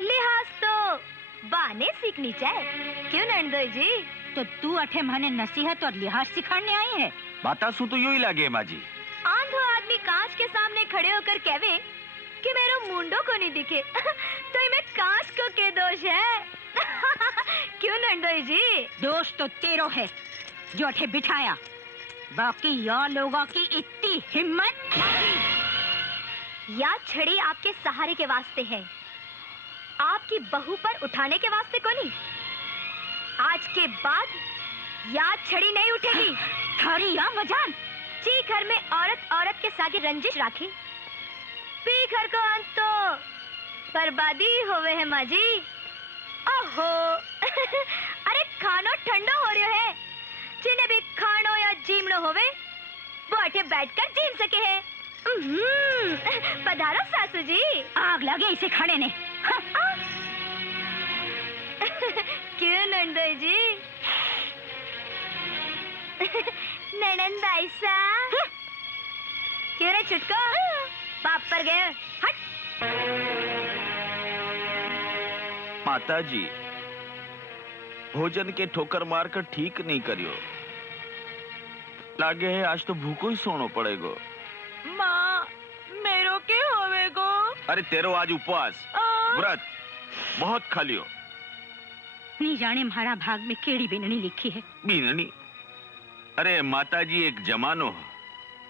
लिहाज तो बाने सीखनी चाहिए। क्यों नंदोई जी? तो तू अठे माने नसीहत और लिहाज सिखाने आई है? बाता सू तो यू ही लागे माँ जी। आंधो आदमी कांच के सामने खड़े होकर कहवे कि मेरो मुंडो को नहीं दिखे, तो इनमें कांच को के दोष है? क्यों नंदोई जी? दोष तो तेरो है जो अठे बिठाया, बाकी या लोगों की इतनी हिम्मत। या छड़ी आपके सहारे के वास्ते है, आपकी बहू पर उठाने के वास्ते को नहीं। आज के बाद या छड़ी नहीं उठेगी। थारी या मजान जी घर में औरत के सागे रंजिश राखी, पी घर को अंत तो बर्बादी होवे है माँ जी। ओहो अरे खानो ठंडो हो रहा है, जिन्हें भी खानो या जीमनो होवे वो अठे बैठकर जीम सके है। पधारो सासू जी। आग लगे इसे खाने ने। क्यों नंदोई जी? ननंद ऐसा क्यों रे छुटको, बाप पर गए। हट। माता जी, भोजन के ठोकर मारकर ठीक नहीं करियो, लागे है आज तो भूखो ही सोनो पड़ेगो। माँ मेरो के होवेगो? अरे तेरो आज उपवास व्रत बहुत खा लियो। नहीं जाने मारा भाग में केड़ी बीननी लिखी है। बीननी? अरे माता जी, एक जमानो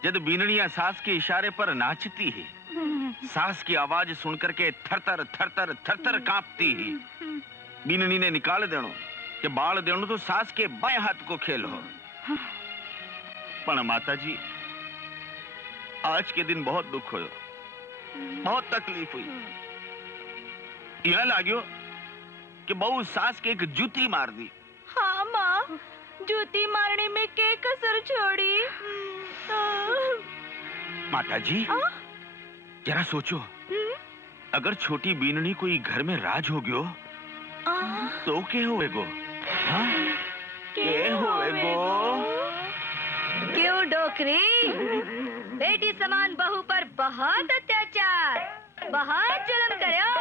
जब बीननिया सास के इशारे पर नाचती है, सास की आवाज सुनकर के थरथर थरथर थरथर कांपती ही, बीननी ने निकाल देनो कि बाल देनो तो सास के बाएं हाथ को खेल हो। पर माता जी, आज के दिन बहुत दुख हुयो, बहुत तकलीफ हुई। यह लाग्यो कि बहू सास के एक जूती मार दी। हाँ माँ, जूती मारने में के कसर छोड़ी। माता जी, जरा सोचो, अगर छोटी बीननी कोई घर में राज हो गयो तो के होएगो? हाँ? के होएगो? क्यों डोकरी? बेटी समान बहू पर बहुत अत्याचार, बहुत जुल्म करो।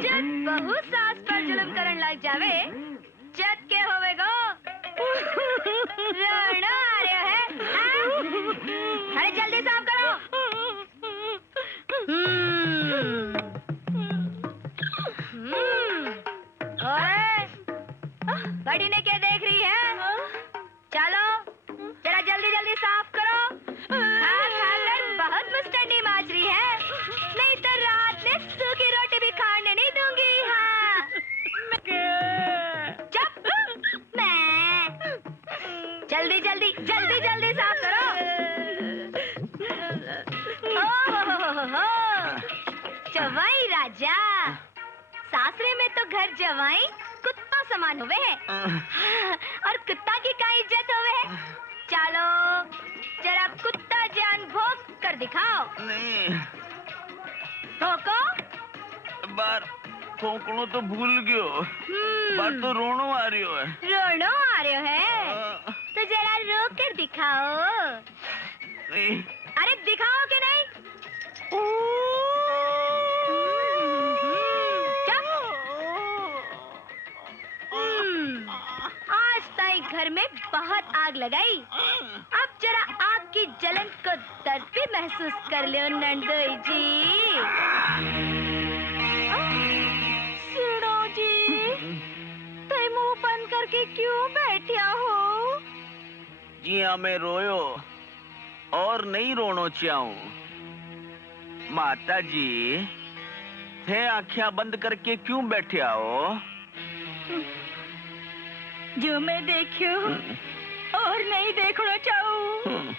जब बहू सास पर जुल्म करन लग जावे, जद के होवेगो? रोना आ रहा है? अरे जल्दी साफ करो। बड़ी ने क्या देख रही है? चलो जरा जल्दी जल्दी साफ करो। खाकर बहुत मुस्टंडी माच रही है, नहीं तो रात में सूखी रोटी भी खाने नहीं दूंगी। हाँ चुप। मैं जल्दी जल्दी जल्दी जल्दी साफ करो। ओहो जवाई राजा, सासरे में तो घर जवाई कुत्ता समान हुए है, और कुत्ता की क्या इज्जत हुए है। चलो जरा कुत्ता जान भोग कर दिखाओ। नहीं, भोको। बार फोकनो तो भूल गयो, बार तो रोनो आ रही है। रोनो आ रहे है तो जरा रो कर दिखाओ। नहीं। अरे दिखाओ कि नहीं? आज ताई घर घर में बहुत आग लगाई। अब जरा आग की जलन को दर्द भी महसूस कर लो नंदोई जी। सुनो जी, तुम मुंह बंद करके क्यों बैठा हो? जी हाँ, मैं रोयो और नहीं रोनो चाहूं। माता जी, थे आँखें बंद करके क्यों बैठे हो? जो मैं देखूं और नहीं देखना चाहूं।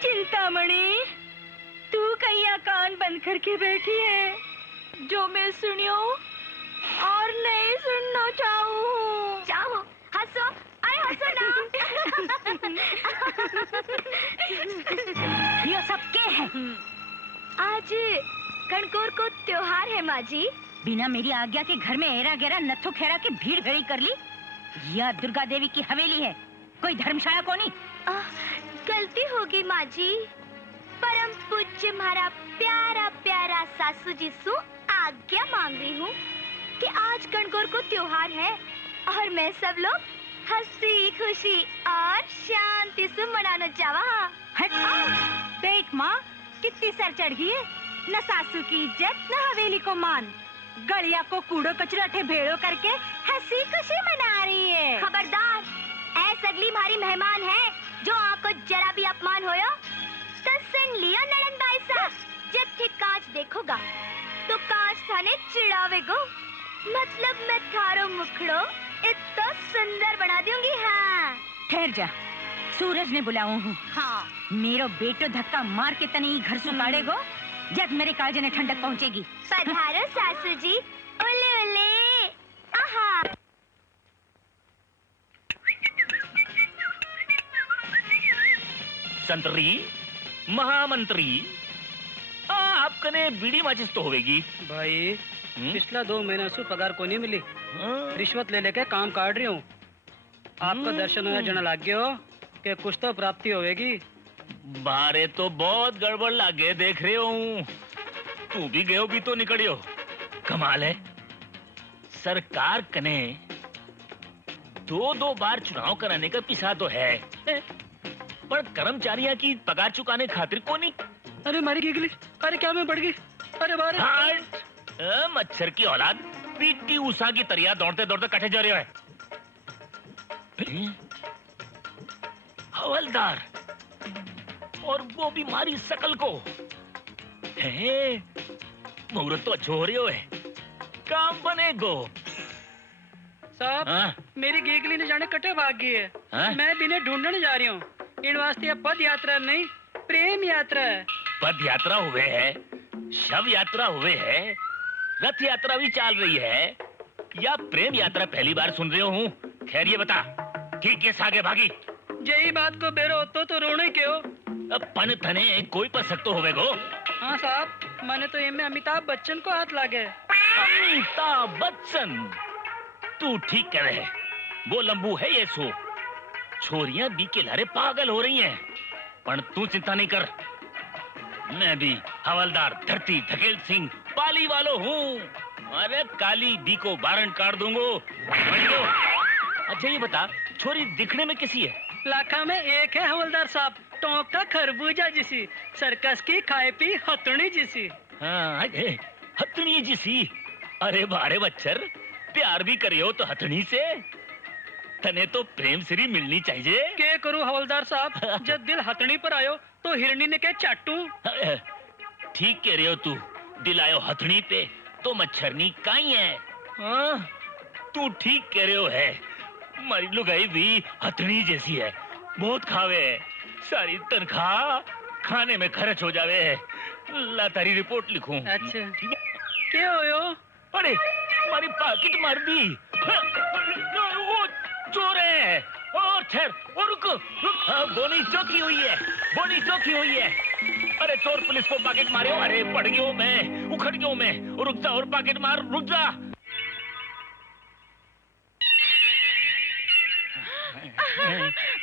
चिंतामणि, तू कहीं कान बंद करके बैठी है। जो मैं सुनियो और नहीं सुनना चाहूं। जाओ, हंसो, अरे हंसो ना। ये सब क्या है? आज कणकोर को त्योहार है माँ जी। बिना मेरी आज्ञा के घर में एरा गेरा नथु खेरा की भीड़ भरी कर ली। यह दुर्गा देवी की हवेली है, कोई धर्मशाला को नहीं। गलती होगी माँ जी। परम पूज्य हमारा प्यारा प्यारा सासू जी सु आज्ञा मांग रही हूँ कि आज कणकोर को त्योहार है और मैं सब लोग हंसी खुशी और शांति से मनाना चाहा। देख माँ, कितनी सर चढ़ गई है। न सासू की इज्जत न हवेली को मान। गड़िया को कूड़ो कचराठे भेड़ो करके हंसी खुशी मना रही है। खबरदार, ऐस अगली हमारी मेहमान है जो आपको जरा भी अपमान होयो तो सुन लियो नड़न भाई साहब। जब ठीक कांच देखोगा तो कांच थाने चिढ़ावेगो। मतलब मैं थारो मुखड़ो इतना सुंदर बना दूंगी। हाँ, ठहर जा, सूरज ने बुलाऊं हूँ। हाँ, मेरो बेटो धक्का मार के तने ही घर सुकाड़ेगो जब मेरे कालजे ने ठंडक पहुँचेगी। पधारो सासू जी। ओले ओले, आहा। संतरी, महामंत्री, आपकने बीड़ी माचिस तो होवेगी। भाई, पिछला 2 महीना से पगार को नहीं मिली। रिश्वत ले लेके काम काट रही हूँ। आपका दर्शन होया जना लाग गयो कि कुछ तो प्राप्ति होवेगी। बारे तो बहुत गड़बड़ लागे देख रहे हूँ। तू भी गयो भी तो निकलियो। कमाल है, सरकार कने 2-2 बार चुनाव कराने का पिसा तो है, पर कर्मचारियों की पगार चुकाने खातिर को नहीं। अरे मारी गिगली, अरे क्या मैं बढ़ गई। अरे बारे मच्छर की औलाद, पीटी उषा की तरिया दौड़ते दौड़ते कटे जा रहे है। हवलदार, और वो भी मारी सकल को है। मुहूर्त तो अच्छो हो रही है, काम बनेगो। साहब, मेरी गिगली ने जाने कटे भाग गई है। मैं बिना ढूंढने जा रही हूँ। इन वास्ते पद यात्रा नहीं, प्रेम यात्रा है। पद यात्रा हुए है, शव यात्रा हुए है, रथ यात्रा भी चल रही है, या प्रेम यात्रा पहली बार सुन रहे हूँ। खैर ये बता, किस आगे भागी? यही बात को बेरो तो रोने क्यों? अब पन थने कोई पर सकतो होवेगो। हाँ साहब, मैंने तो इनमें अमिताभ बच्चन को हाथ लागे। अमिताभ बच्चन, तू ठीक कह रहे, वो लंबू है ये सो। छोरियां दी के लारे पागल हो रही हैं, पर तू चिंता नहीं कर। मैं भी हवलदार धरती धकेल सिंह पाली वालों हूँ। अरे काली दी को बारण काट दूंगो। अच्छा ये बता, छोरी दिखने में कैसी है? लाखा में एक है हवलदार साहब, टोंका खरबूजा जिसी, सर्कस की खाए पी हथनी जिसी। हाँ, हथनी जिसी। अरे बारे बच्चर, प्यार भी करियो तो हथनी से। तने तो प्रेम श्री मिलनी चाहिए। क्या करूं हवलदार साहब, जब दिल हथनी पर आयो तो हिरणी ने क्या चाटू। ठीक कह रहे हो तू, दिल आयो हथनी पे तो मच्छरनी काई है। हाँ, तू ठीक कह रहे हो है। हमारी लुगाई भी हथनी जैसी है, बहुत खावे है, सारी तनख्वाह खाने में खर्च हो जावे है। ला तारी रिपोर्ट लिखूं। अच्छा, क्या होयो? अरे हमारी पाकिट मार दी। वो चोर है। और ठहर, और रुक रुक। बोनी चौकी हुई है, बोनी चौकी हुई है। अरे चोर पुलिस को पाकिट मारे। अरे पड़ गयो मैं, उखड़ गयो मैं। रुक जा और पाकिट मार, रुक जा।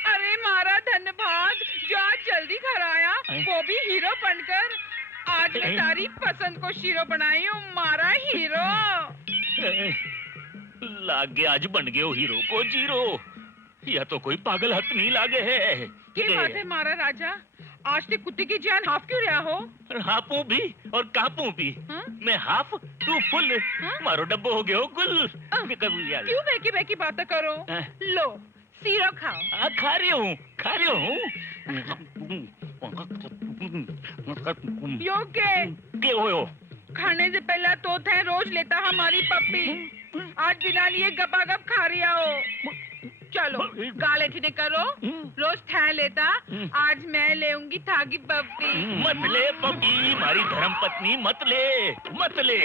अरे मारा धन्यवाद, जो आज जल्दी घर आया, वो भी हीरो बनकर। आज मैं तारी पसंद को शीरो बनाई हूँ, मारा हीरो। लागे आज बन गए हीरो को जीरो। या तो कोई पागल हथ नहीं लागे है। की बात है मारा राजा, आज ते कुत्ते की जान हाफ क्यों रहा हो? हाफू भी और कापू भी। हाँ? मैं हाफ तू फुल। हाँ? मारो डब्बो हो गए हो गुल। कभी यार क्यों बेकी बेकी बातें करो? लो सीरो खाओ। खा रही हूँ खा रही हूँ। योग्य हो खाने से पहला तो थे रोज लेता हमारी पप्पी, आज बिना लिए गपागप खा रही हो। चलो गाले ठीने करो, रोज थे लेता, आज मैं लेऊंगी थागी पप्पी। मत ले पप्पी, मारी धर्म पत्नी मत ले मत ले।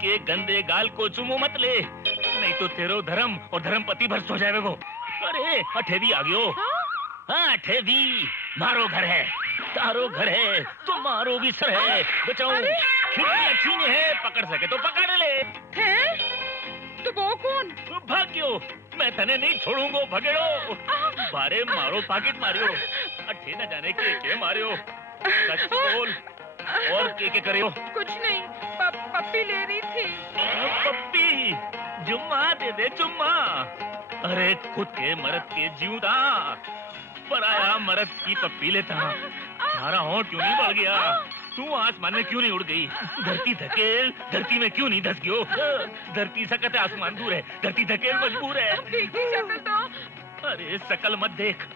के गंदे गाल को चुमो मत ले, नहीं तो तेरो धर्म और धर्म पति भ्रष्ट हो जाएगा। अरे अठेवी आ गयो। हाँ अठेवी, मारो घर है तारो घर है तो मारो भी सर है। बचाओ खिड़की अच्छी नहीं है, पकड़ सके तो पकड़ ले। है तो वो कौन? भाग्यो, मैं तने नहीं छोड़ूंगा भगेड़ो। बारे मारो पाकिट मारियो, अठे न जाने के मारियो। सच बोल और के करियो? कुछ नहीं, पप्पी ले रही थी। पप्पी जुम्मा दे दे जुम्मा। अरे खुद के मर्द के जीवदा पराया मर्द की पप्पी लेता। तुम्हारा होंठ क्यों नहीं बढ़ गया? तू आसमान में क्यों नहीं उड़ गई? धरती धकेल, धरती में क्यों नहीं धस गयो? धरती सकत है आसमान दूर है, धरती धकेल मजबूर है। शकल तो। अरे शकल मत देख,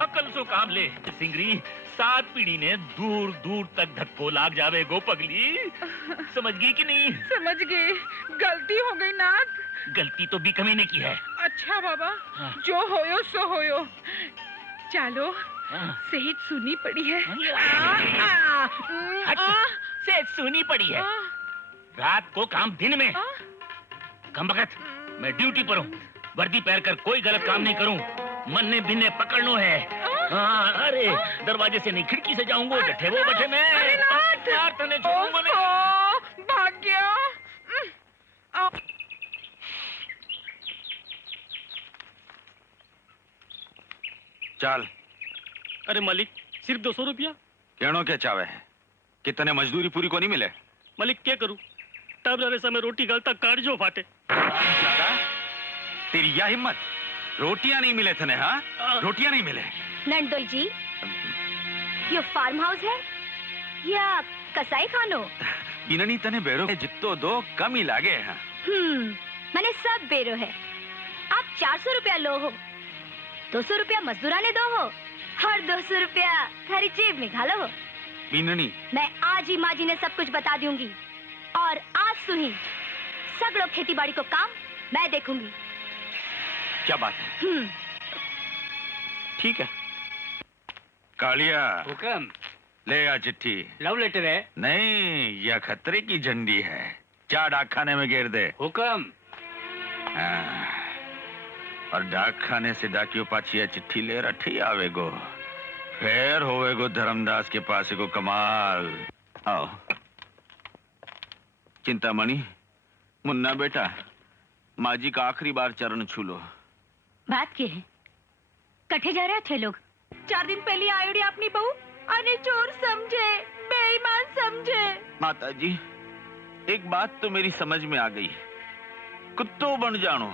अकल सो काम ले। सिंगरी 7 पीढ़ी ने दूर दूर तक धक्को लाग जावे गो पगली। समझ गई कि नहीं? समझ गई, गलती हो गई नाथ। गलती तो भी कमी ने की है। अच्छा बाबा, जो होयो सो होयो। चलो सेहत सुनी पड़ी है। सेहत सुनी पड़ी है। रात को काम दिन में। कम बखत मैं ड्यूटी पर हूँ, वर्दी पहन कर कोई गलत काम नहीं करूँ। मन्ने बिन्ने पकड़नो है। अरे दरवाजे से नहीं खिड़की से जाऊंगा। बैठे वो बैठे मैं तने छोड़ूंगा नहीं। भाग्य चल। अरे मालिक, सिर्फ 200 रुपया। कहनो क्या चावे है? कितने मजदूरी पूरी को नहीं मिले? मालिक क्या करूं, तब जाने समय रोटी गलता काट जो फाटे। तेरी यह हिम्मत, रोटियां नहीं मिले थे? हाँ रोटियां नहीं मिले। नंदोई जी, ये फार्म हाउस है या कसाई खानो? इन्हनी तने बेरो जितो दो कम ही लागे हैं। मैंने सब बेरो है। आप 400 रुपया लो हो, 200 रुपया मजदूराने दो हो और 200 रुपया थारी जेब में घालो हो। बीननी, मैं आज ही माँ जी ने सब कुछ बता दूंगी और आज सुनी सगड़ो खेती बाड़ी को काम मैं देखूंगी। क्या बात है? ठीक है। कालिया, हुक्म। ले आ चिट्ठी। लव लेटर है? नहीं, यह खतरे की झंडी है। क्या डाक खाने में घेर दे। हुक्म। और डाक खाने से डाकियो पाछी यह चिट्ठी ले रठी आवेगो। फिर होवेगो धर्मदास के पास को कमाल। आओ चिंतामणि, मुन्ना बेटा, माँ जी का आखिरी बार चरण छू लो। बात क्या है? कठे जा रहे थे लोग? 4 दिन पहले आयोड़ी अपनी बहू अने चोर समझे, बेईमान समझे। माता जी, एक बात तो मेरी समझ में आ गई। कुत्तो बन जानो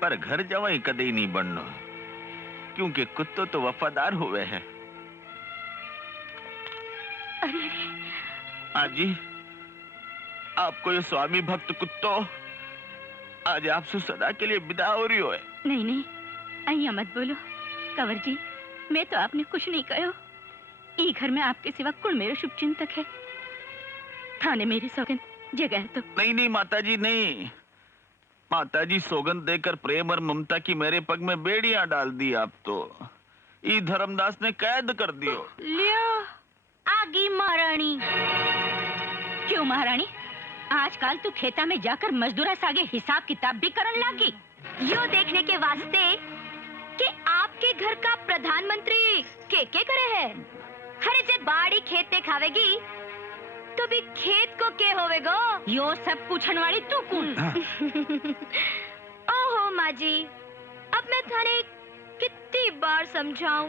पर घर जवाई कदे नहीं बननो, क्योंकि कुत्तो तो वफादार हुए हैं। हाँ जी, आपको ये स्वामी भक्त कुत्तो आज आपसे सदा के लिए विदा हो रही हो। नहीं नहीं, अहिया मत बोलो कंवर जी, मैं तो आपने कुछ नहीं कहो। ई घर में आपके सिवा कुल मेरे शुभ चिंतक है। थाने मेरी सौगंध जगह तो। नहीं नहीं माता जी नहीं, माता जी सौगंध देकर प्रेम और ममता की मेरे पग में बेड़ियां डाल दी। आप तो ई धर्मदास ने कैद कर दियो। लियो आगी महारानी। क्यों महारानी, आजकल तू खेता में जाकर मजदूरा सागे हिसाब किताब भी करने लगी? यो देखने के वास्ते कि आपके घर का प्रधानमंत्री के करे है। हरे जे बाड़ी खेते खावेगी तो भी खेत को के होवेगो? यो सब पूछन वाली तू कौन? ओहो माँ जी, अब मैं थाने कितनी बार समझाऊं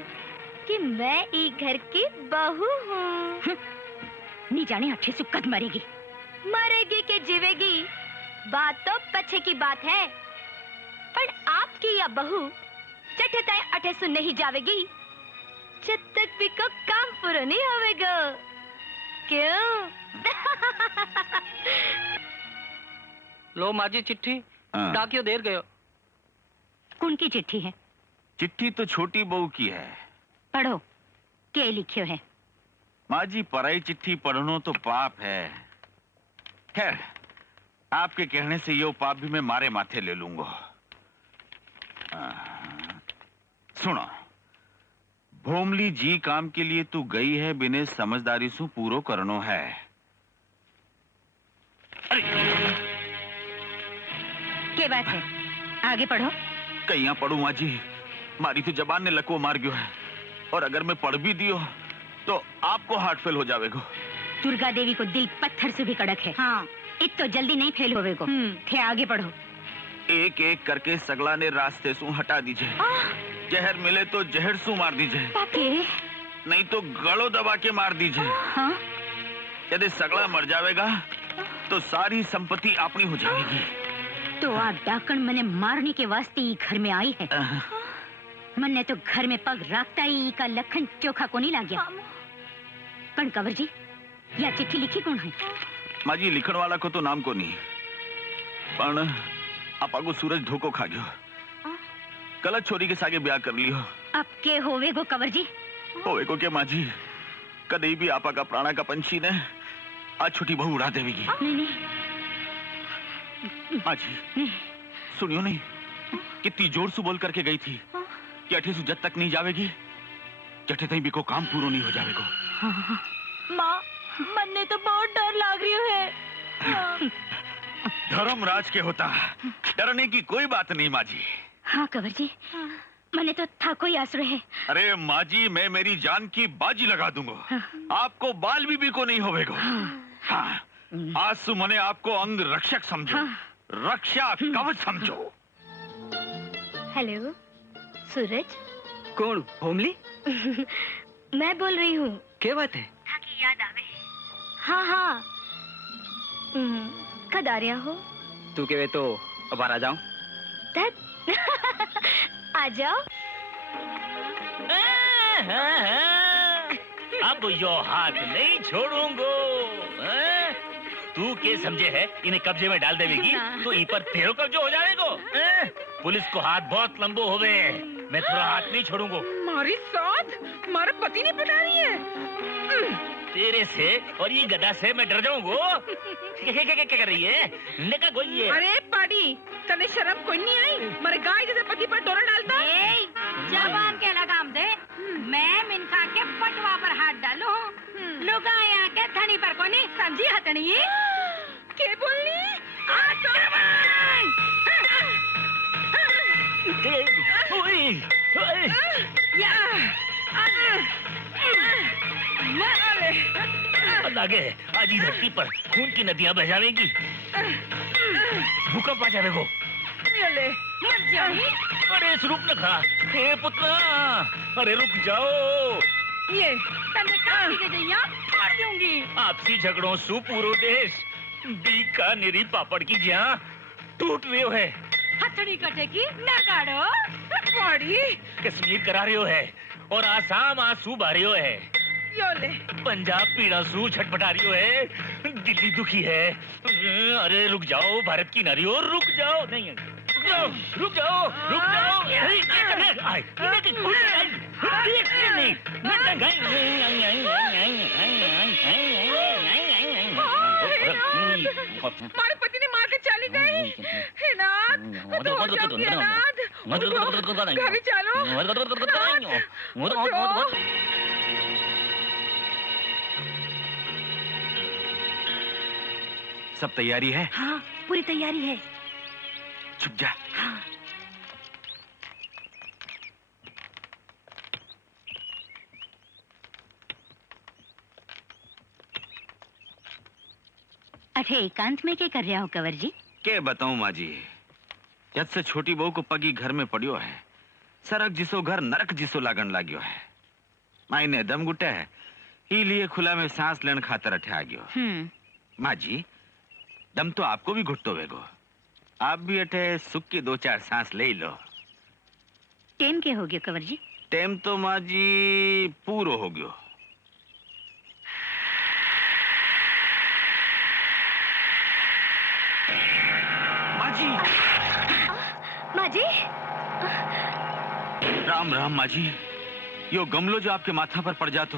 कि मैं ई घर की बहू हूँ। नहीं जाने अच्छे से कद मरेगी। मरेगी के जीवेगी बात तो पछे की बात है, पर आपकी यह बहू चटे ताई अठे सुन नहीं जावेगी जब तक भी को काम पूरा नहीं होवेगा। क्यों? लो माजी चिट्ठी, डाकियो देर गयो। कौन की चिट्ठी है? चिट्ठी तो छोटी बहू की है। पढ़ो, के लिखियो है? माँ जी पराई चिट्ठी पढ़नो तो पाप है। खैर, आपके कहने से यो पाप भी मैं मारे माथे ले लूंगा। सुनो, भोमली जी काम के लिए तू गई है, बिने समझदारी से पूरो करनो है। के बात है? आगे पढ़ो। कहीं पढ़ू माँ जी, मारी तो जबान ने लकवो मार गयो है, और अगर मैं पढ़ भी दियो तो आपको हार्ट फेल हो जावेगो। दुर्गा देवी को दिल पत्थर से भी कड़क है। हाँ, इतो जल्दी नहीं फेल होवेगो। थे आगे पढ़ो। एक एक करके सगला ने रास्ते से हटा दीजिए। जहर मिले तो जहर सु मार दीजिए, नहीं तो गलो दबा के मार दीजिए। हाँ? यदि सगला मर जावेगा तो सारी संपत्ति अपनी हो जाएगी। तो आप डाकण मने मारने के वास्ते ही घर में आई है। मन्ने तो घर में पग रखता ही का लखन चोखा को नहीं लाग गया। पण कंवर जी, यह चिट्ठी लिखी कौन है? माँ जी लिखण वाला को तो नाम को नहीं, पण आपा को सूरज धोखो खा गयो। गलत छोरी के सागे ब्याह कर लियो। अब के होवेगो कंवर जी? होवेगो के माँ जी, कदे भी आपा का प्राणा का पंछी ने आज छोटी बहू उड़ा देवेगी। नहीं। माँ जी सुनियो नहीं, कितनी जोर से बोल करके गई थी कि अठे सु जब तक नहीं जावेगी जठे तई भी को काम पूरा नहीं हो जावेगो। माँ, मन्ने तो बहुत डर लाग रही है। धर्मराज के होता, डरने की कोई बात नहीं माँ जी। हाँ कंवर जी, मने तो था कोई आश्रय है। अरे माँ जी, मैं मेरी जान की बाजी लगा दूंगा। आपको बाल भी को नहीं होवेगो। हाँ, आज सु मने आपको अंग रक्षक समझो। रक्षा कवच समझो। हेलो सूरज। कौन? भोमली? मैं बोल रही हूँ। क्या बात है? ताकि याद आवे। हाँ। कद आ रहा हो? तू के वे तो अब आ जाऊं? आ जाओ। अब यो हाथ नहीं छोड़ूंगो। तू के समझे है इन्हें कब्जे में डाल देवेगी तो ई पर तेरो कब्जे हो जाएगो। पुलिस को हाथ बहुत लंबो होवे, मैं थोड़ा हाथ नहीं छोड़ूंगा। हमारी साथ हमारा पति नहीं पटा रही है। तेरे से और ये गदा से मैं डर जाऊंगा। क्या कर रही है? निका कोई है? अरे पाड़ी, तने शर्म कोई नहीं आई? मारे गाय जैसे पति पर डोरा डालता। जबान के लगाम दे। मैं मिनखा के पटवा पर हाथ डालू, लुगा यहाँ के थनी पर को नहीं समझी हटनी। के बोलनी? लागे आज ही धरती पर खून की नदियां बह जाएगी, भूकंप आ जाएगो। अरे रुक न खा, हे पुतना, अरे रुक जाओ। ये फाड़ दूंगी। आपसी झगड़ों सु पूरो देश बीकानेरी पापड़ की जहाँ टूट रही है। हथड़ी कटेगी न काढ़ो। पाड़ी कश्मीर करा रही है और आसाम आंसू बारियो है। योले पंजाब पीड़ा सू छटपटा रही है, दिल्ली दुखी है। अरे रुक जाओ भारत की नारियों, रुक जाओ। नहीं रुक जाओ। हमारे पति ने मार के चली गई। हे नाथ, घर चलो। सब तैयारी है? हाँ, पूरी तैयारी है। छुप जा। हाँ। अठे एकांत में क्या कर रहा हो कंवर जी? के बताऊं माँ जी, जब से छोटी बहू को पगी घर में पड़ियो है, सरक जिसो घर नरक जिसो लागण लाग्यो है। मायने दम गुटे है, ही लिए खुला में सांस लेने खातर अठे आ गयो। माँ जी, दम तो आपको भी घुटतो वेगो, आप भी अठे सुख की 2-4 सांस ले लो। टेम के हो गयो कंवर जी? टेम तो माँ जी पूरो हो गयो। माँ जी। माँ जी। राम राम माँ जी। यो गमलो जो आपके माथा पर पड़ जातो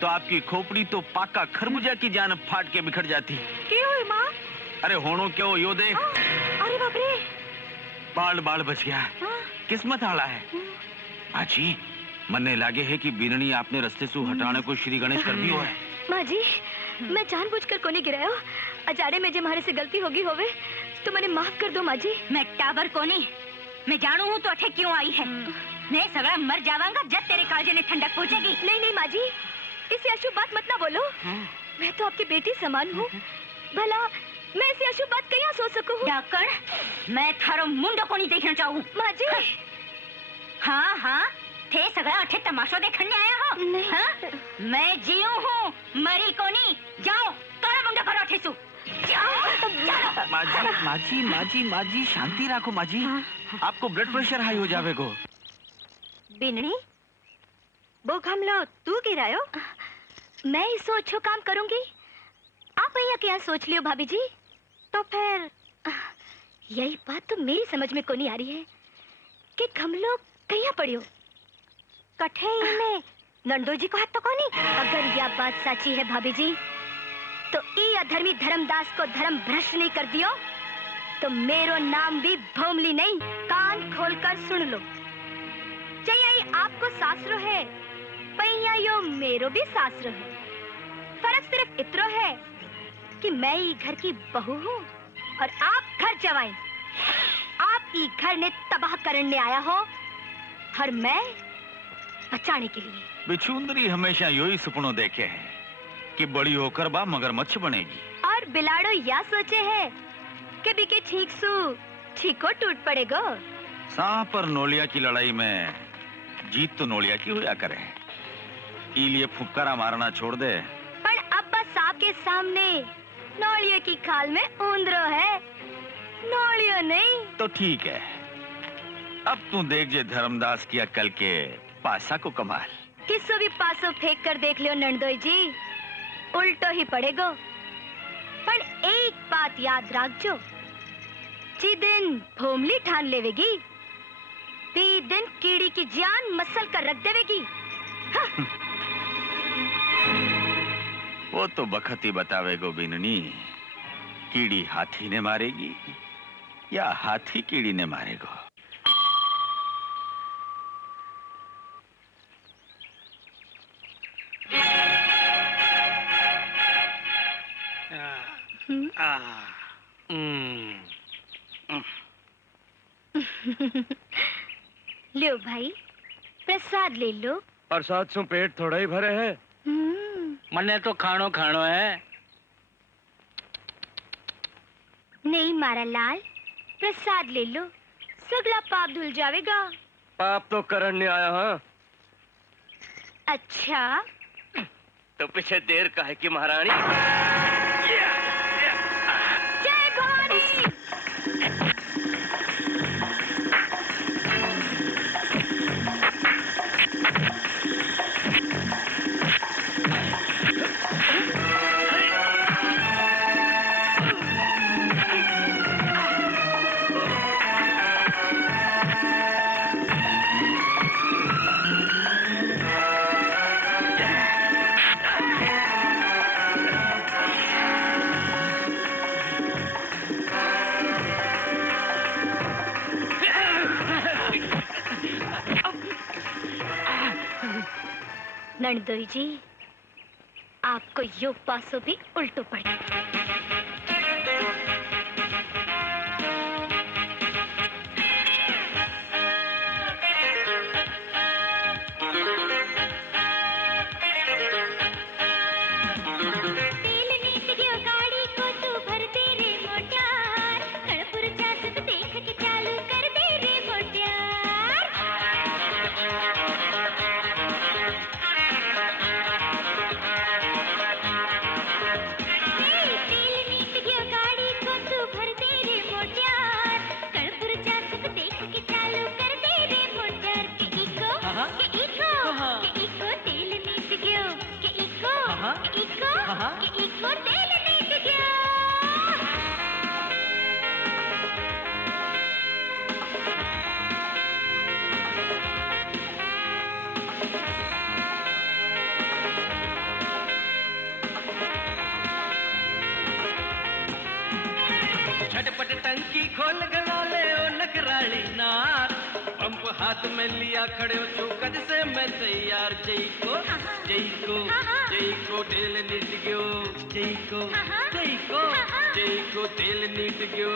तो आपकी खोपड़ी तो पाका खरबूजा की जान फाट के बिखर जाती। क्यों हुई माँ? अरे होनो क्यों यो देख। अरे बाप रे। बाल बाल बच गया। किस्मत आला है। माँ जी मन्ने लागे है कि बीरणी आपने रस्ते से हटाने को श्री गणेश कर दियो है। माँ जी मैं जानबूझकर कोनी गिरायो। अजाड़े में जे मारे से गलती होगी होवे तो मैंने माफ कर दो माँ जी। मैं टाबर कोनी, मैं जानू हूँ तो अठे क्यों आई है। मैं सगड़ा मर जावांगा जब तेरे कालजे ने ठंडक पहुँचेगी। नहीं नहीं माँ जी इसे अशुभ बात मत ना बोलो। मैं तो आपकी बेटी समान हूँ। भला मैं इसे अशुभ बात कहीं सोच सकूँ? डाकण मैं थारो मुंडो को नहीं देखना चाहूँ। माँ जी। हाँ हाँ थे सगड़ा अठे तमाशो देखने आया हो। नहीं। हाँ? मैं जियो हूँ मरी कोनी। जाओ तारा मुंडो करो अठे सु। जाओ माँ जी शांति रखो माँ जी। आपको ब्लड प्रेशर हाई हो जावेगो। बिननी वो गमलो तू गिरायो? मैं ही सोचो काम करूंगी। आप भैया क्या सोच लियो भाभी जी? तो फिर यही बात तो मेरी समझ में को नहीं आ रही है कि गमलो कहीं पड़ियो कठे में नंदो जी को हाथ तो कोनी। अगर यह बात सच्ची है भाभी जी तो ई अधर्मी धर्मदास को धर्म भ्रष्ट नहीं कर दियो तो मेरो नाम भी भोमली नहीं। कान खोलकर सुन लो। चाहिए आपको सासरो है पैया यो मेरो भी सासरो है। फर्क सिर्फ इतना है कि मैं ही घर की बहू हूँ और आप घर जवाई। आप ही घर ने तबाह करने आया हो और मैं बचाने के लिए। बिछुंदरी हमेशा यो ही सपनों देखे हैं कि बड़ी होकर बा मगरमच्छ बनेगी। और बिलाड़ो यह सोचे है कि बिके ठीक को टूट पड़ेगा। सांप और नोलिया की लड़ाई में जीत तो नोलिया की हुआ करे। इलिए फुफकारा मारना छोड़ दे। पर अब बस सांप के सामने नोलिया की खाल में ऊंदरो है, नोलियो नहीं। तो ठीक है अब तू देख जे धर्मदास की अक्ल के पासा को कमाल। किसो भी पासो फेंक कर देख लियो नंदोई जी उल्टो ही पड़ेगो। पर एक बात याद रखजो जी दिन भोमली ठान लेवेगी ती दिन कीड़ी की जान मसल कर रख देवेगी। हाँ। वो तो बखत ही बतावेगो बिननी। कीड़ी हाथी ने मारेगी या हाथी कीड़ी ने मारेगो। लो भाई प्रसाद ले लो। प्रसाद से पेट थोड़ा ही भरे है। मने तो खानो खानो है। नहीं मारा लाल प्रसाद ले लो सगला पाप धुल जाएगा। पाप तो करण नहीं आया। हाँ अच्छा तो पीछे देर का है कि महारानी। जय भवानी। नंदोई जी आपको यो पासो भी उल्टो पड़े। झटपट टंकी खोल गला ले ओ नकराली नार पंप हाथ में लिया खड़े हो चौकद से मैं तैयार जई को तेल नीट गयो जई को तेल नीट गयो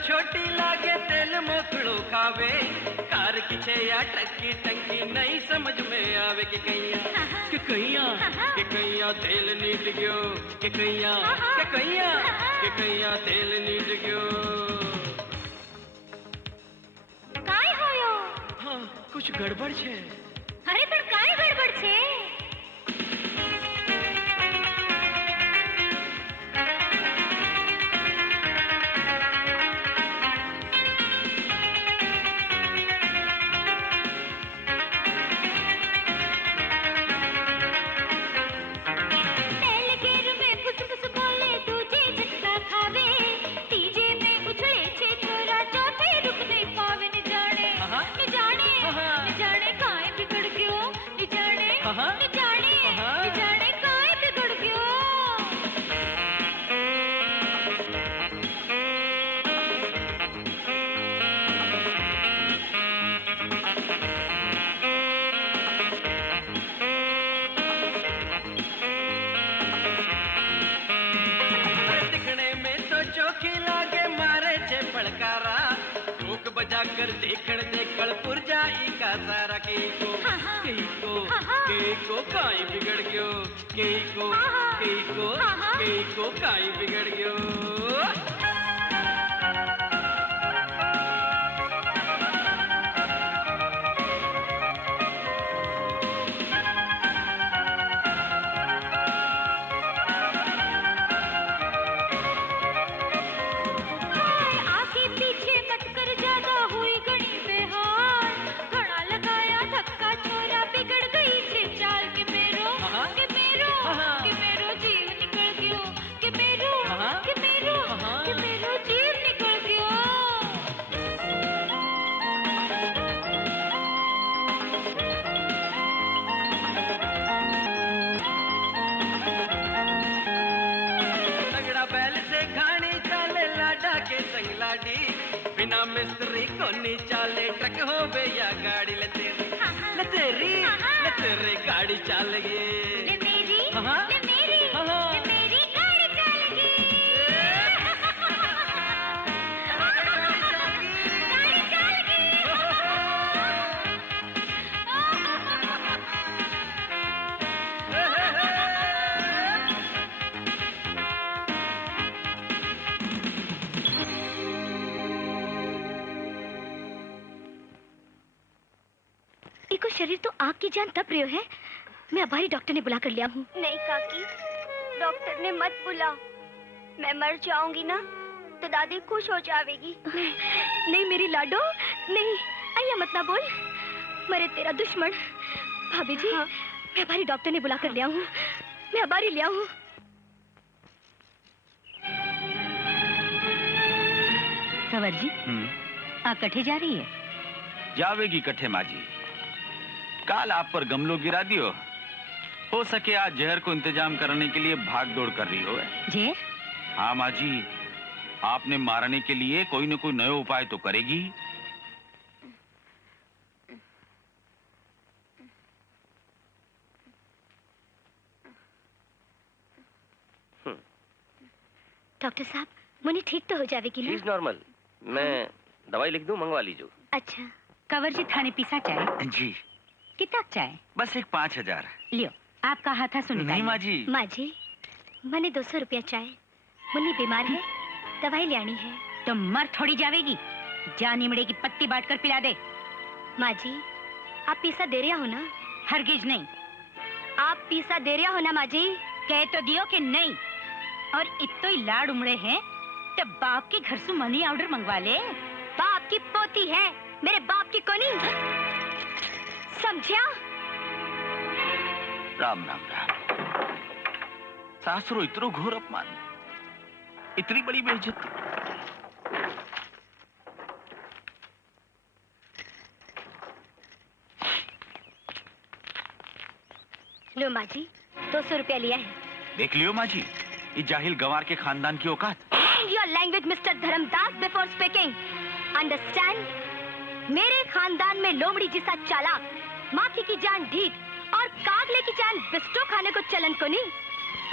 छोटी लागे तेल मोकड़ो खावे कार किछे या टक्की टंकी नहीं समझ में आवे कि कहिया तेल नीट गयो कि कहिया तेल नीट गयो काय होयो हाँ कुछ गड़बड़ छे अरे पर काय गड़बड़ छे बजा कर देखण पुरजाई का सारा के को काई बिगड़ गयो के को काई बिगड़ गयो बिना मिस्त्री को नी चाले ट्रक हो बे या गाड़ी ले तेरी गाड़ी चल गई ले मेरी गाड़ी चल गई गाड़ी चल गई शरीर तो आग की जान तप रहे है। मैं अभारी डॉक्टर ने बुला कर लिया हूँ। नहीं काकी, डॉक्टर ने मत बुला। मैं मर जाऊंगी ना तो दादी खुश हो जाएगी। नहीं मेरी लाडो, नहीं अय्या मत ना बोल। मरे तेरा दुश्मन। भाभी जी, हाँ? मैं अभारी डॉक्टर ने बुला कर लिया हूँ। मैं अभारी लिया हूँ। कंवर जी, आ कठे जा रही है? जावेगी कठे माँ जी। काल आप पर गमलो गिरा दियो, हो सके आज जहर को इंतजाम करने के लिए भाग दौड़ कर रही हो। जहर? हाँ माँ जी, आपने मारने के लिए कोई न कोई नया उपाय तो करेगी। डॉक्टर साहब, मुन्नी ठीक तो हो जाएगी ना? नॉर्मल। मैं दवाई लिख दूं, मंगवा लीजिए। अच्छा। कंवर जी थाने पीसा चाय? जी। कितना चाय? बस एक 5000। लियो, आपका हाथ था सुनिए। नहीं माँ जी। माँ जी, मैंने 200 रुपया चाहिए। मुन्नी बीमार है, दवाई लेनी है। तो मर थोड़ी जावेगी, जा निमड़े की पत्ती बांट कर पिला दे। माँ जी, आप पैसा दे रहा हो ना? हरगिज नहीं। आप पैसा दे रहा हो ना माँ जी? कह तो दियो कि नहीं। और इतो ही लाड उमड़े हैं तो बाप के घर से मनी ऑर्डर मंगवा ले। बाप की पोती है, मेरे बाप की कोनी। समझा? राम राम राम। सासुरो इतरो घोर अपमान, इतनी बड़ी बेइज्जती। लो माँ जी, 200 रुपया लिया है। देख लियो माँ जी, ये जाहिल गंवार के खानदान की औकात। Mind your language, Mr. Dharmdas, before speaking. Understand? मेरे खानदान में लोमड़ी जिसा चालाक, माखी की जान ढीठ और कागले की जान बिस्टो खाने को चलन को नहीं।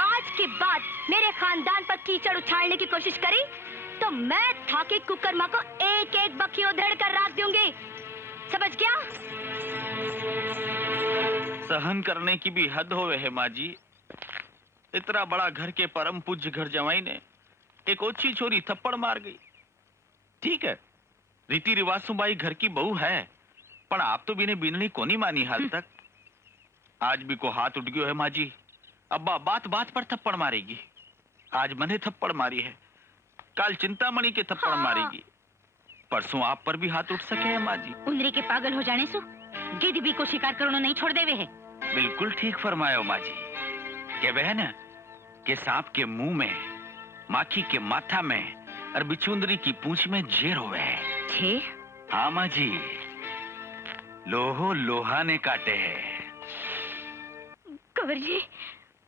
आज के बाद मेरे खानदान पर कीचड़ उछालने की कोशिश करी तो मैं थाके कुकर माँ को एक एक बखी उधेड़ कर राख दूंगी। समझ गया? सहन करने की भी हद होवे है माँ जी। इतना बड़ा घर के परम पूज्य घर जवाई ने एक ओछी छोरी थप्पड़ मार गई। ठीक है, रीति रिवाज सुबाई घर की बहू है, पर आप तो बिने बिननी को नहीं मानी हाल तक। आज भी को हाथ उठ गयो है माँ जी। अब्बा बात बात पर थप्पड़ मारेगी। आज मने थप्पड़ मारी है, कल चिंतामणि के थप्पड़ मारेगी, परसों आप पर भी हाथ उठ सके है माँ जी। उनरे के पागल हो जाने सु गिद्ध भी को शिकार करनो नहीं छोड़ देवे है। बिल्कुल ठीक फरमायो माँ जी। के बहन के सांप के मुंह में, माखी के माथा में और बिचुंदरी की पूंछ में जेर होवे है। जेर? हाँ माँ जी, लोहो लोहा ने काटे है। कंवर जी,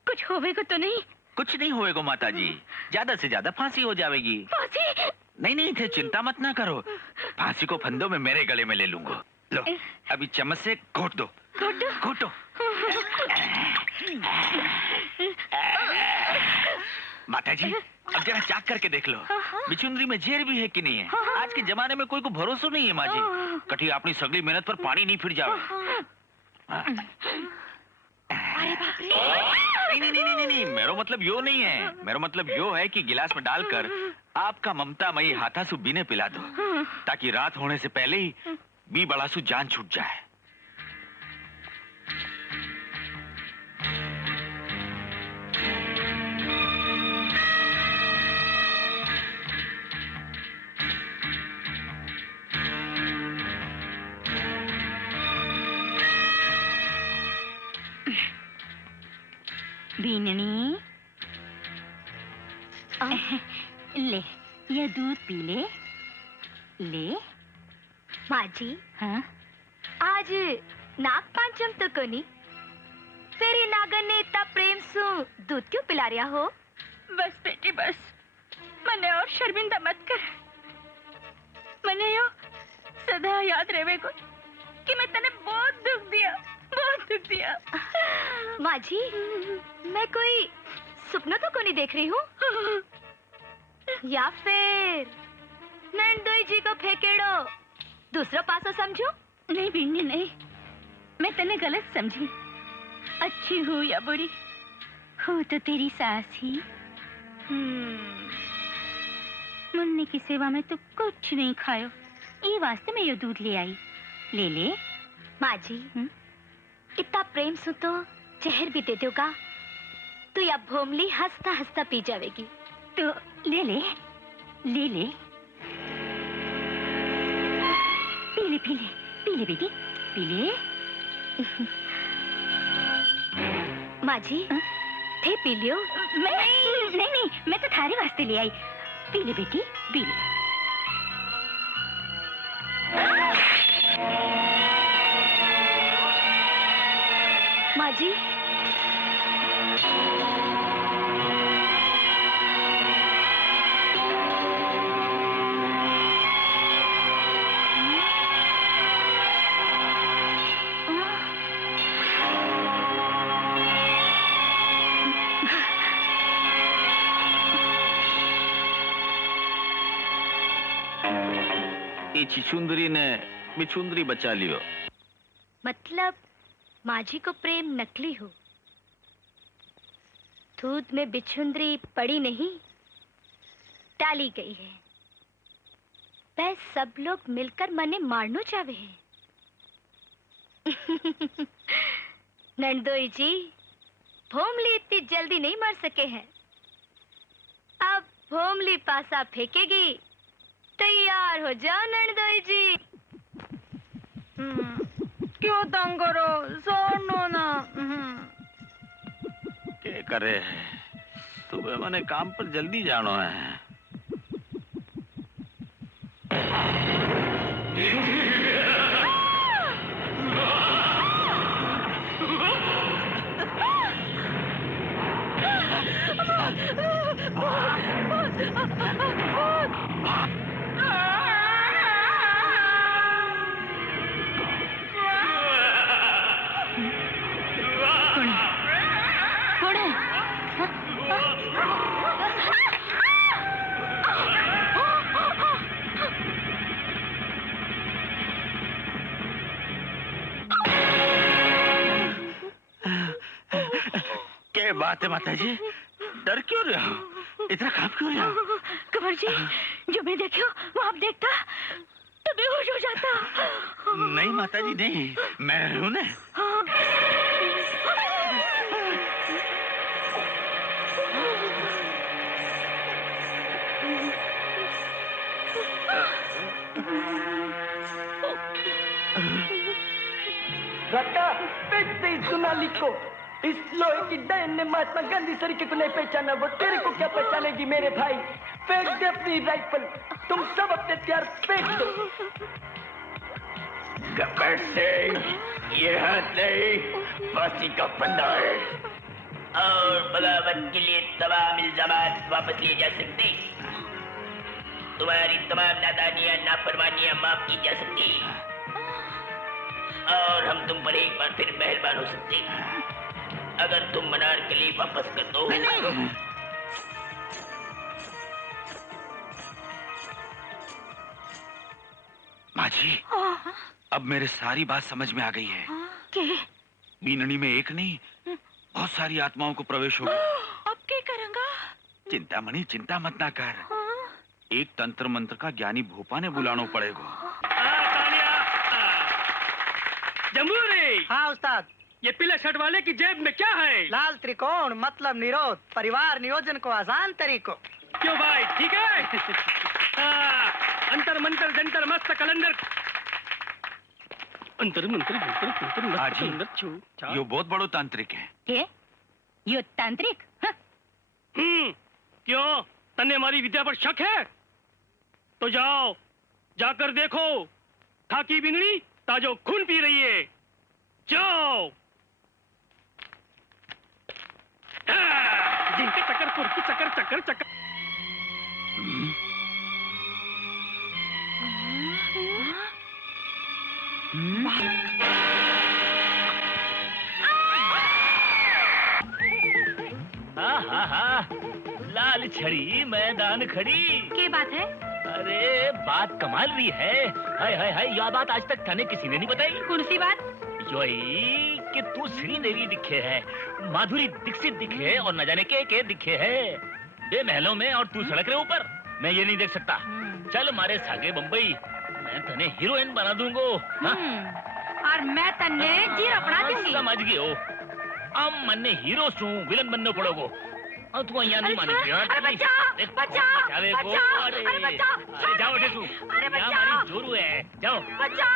कुछ होवे को तो नहीं? कुछ नहीं होएगा माता जी, ज्यादा से ज्यादा फांसी हो जाएगी। फांसी? नहीं नहीं थे, चिंता मत ना करो, फांसी को फंदों में मेरे गले में ले लूंगा। लो अभी चम्मच से घोट दो। घोटो। माता जी अब जरा चाक करके देख लो, बिचुंदरी में जेर भी है कि नहीं है। आज के जमाने में कोई को भरोसा नहीं है माँ जी, कठी अपनी सगली मेहनत पर पानी नहीं फिर जाओ। अरे बाप रे। नहीं नहीं नहीं नहीं, मेरा मतलब यो नहीं है। मेरा मतलब यो है कि गिलास में डालकर आपका ममतामयी हाथासु बीने पिला दो, ताकि रात होने से पहले ही बी बड़ासु जान छूट जाए। बीननी, ले ये दूध पी ले। ले माँ जी, हाँ? आज नाग पांचम तो कोनी, फेरी नागन ने इतना प्रेम सु दूध क्यों पिला रहा हो? बस बेटी बस, मने और शर्मिंदा मत कर। मने यो सदा याद रहे को कि मैं तने बहुत दुख दिया, बहुत दुख दिया। माँ जी, मैं कोई सपना तो को नहीं देख रही हूँ, या फिर नंदोई जी को फेंकेड़ो दूसरा पासा समझो? नहीं बिन्नी नहीं, मैं तने गलत समझी। अच्छी हूँ या बुरी हूँ तो तेरी सास ही। मुन्नी की सेवा में तो कुछ नहीं खायो, ये वास्ते में ये दूध ले आई। ले ले। माँ जी, इतना प्रेम सु तो जहर भी दे दोगा तो या भोमली हंसता हंसता पी जाएगी। तो ले ले, ले ले, पी ले, पी ले, पी ले बेटी, पी ले। माँ जी, थे पी लियो। मैं नहीं, मैं तो थारे वास्ते ले आई। पी ले बेटी, पी ले। माँ जी, ये छिछुंदरी ने बिछुंदरी बचा लियो। मतलब माँ जी को प्रेम नकली हो, दूध में बिछुंदरी पड़ी नहीं, डाली गई है। वह सब लोग मिलकर मने मारनो चाहे हैं। नंदोई जी, भोमली इतनी जल्दी नहीं मर सके हैं। अब भोमली पासा फेंकेगी, तैयार हो जाओ नंदोई जी। क्यों तंग करो, सोनो ना। क्या करे, सुबह मैंने काम पर जल्दी जाना है। क्या बात है माता जी, डर क्यों रहे हो? इतना काम क्यों रहे हो? कंवर जी, जो मैं देखियो वो आप देखता तो बेहोश हो जाता। नहीं माता जी नहीं, मैं हूं ना। रट्टा फेंक दे इस दुनाली को। इस लोहे की डैन ने महात्मा गांधी सरीके को नहीं पहचाना, वो तेरे को क्या पहचानेगी मेरे भाई। फेंक दे अपनी राइफल, तुम सब अपने हथियार फेंक दो। गब्बर सिंह, ये हाथ नहीं, फांसी का फंदा है। और बगावत के लिए तमाम इल्जामात वापस लिए जा सकते, तुम्हारी तमाम नादानियां नाफरमानियां माफ की जा सकती, और हम तुम पर एक बार फिर मेहरबान हो सकते अगर तुम मनार के लिए वापस कर दो। माँ जी, अब मेरे सारी बात समझ में आ गई है। बीननी में एक नहीं, बहुत सारी आत्माओं को प्रवेश होगा। अब क्या करूंगा? चिंता मणि, चिंता मत ना कर। एक तंत्र मंत्र का ज्ञानी भोपा ने बुलाना पड़ेगा। जमूरी। हाँ उस्ताद। ये पीले शर्ट वाले की जेब में क्या है? लाल त्रिकोण, मतलब निरोध, परिवार नियोजन को आसान तरीकों। क्यों भाई, ठीक है? अंतर मंत्र जंतर मस्त कलंदर। अंतर मंत्र जंतर मंत्र मस्त कलंदर छू। यो बहुत बड़ो तांत्रिक है। के? यो तांत्रिक? क्यों? तन्ने हमारी विद्या पर शक है? तो जाओ, जाकर देखो, खाकी बिंगड़ी ताजो खून पी रही है। जाओ। जिनके चक्कर कुर्की चक्कर चक्कर चक्कर। लाल छड़ी मैदान खड़ी। क्या बात है? अरे बात कमाल रही है। हाय हाय हाय, यह बात आज तक थाने किसी ने नहीं बताई। कौन सी बात? योही कि तू श्रीदेवी दिखे है, माधुरी दीक्षित दिखे है, और न जाने के दिखे है बे महलों में, और तू सड़क रहे ऊपर। मैं ये नहीं देख सकता। चल मारे सागे बम्बई, मैं तने हीरोइन बना दूंगो। और मैं तन्ने जीरो बना दूंगी। समझ गई हो। अब मन्ने हीरो सू विलन बनने पड़ोगो। और तू यहाँ नहीं मानेगी। अरे बच्चा, बच्चा, अरे जाओ डेसू, यहाँ हमारी जोरू है। जाओ बच्चा,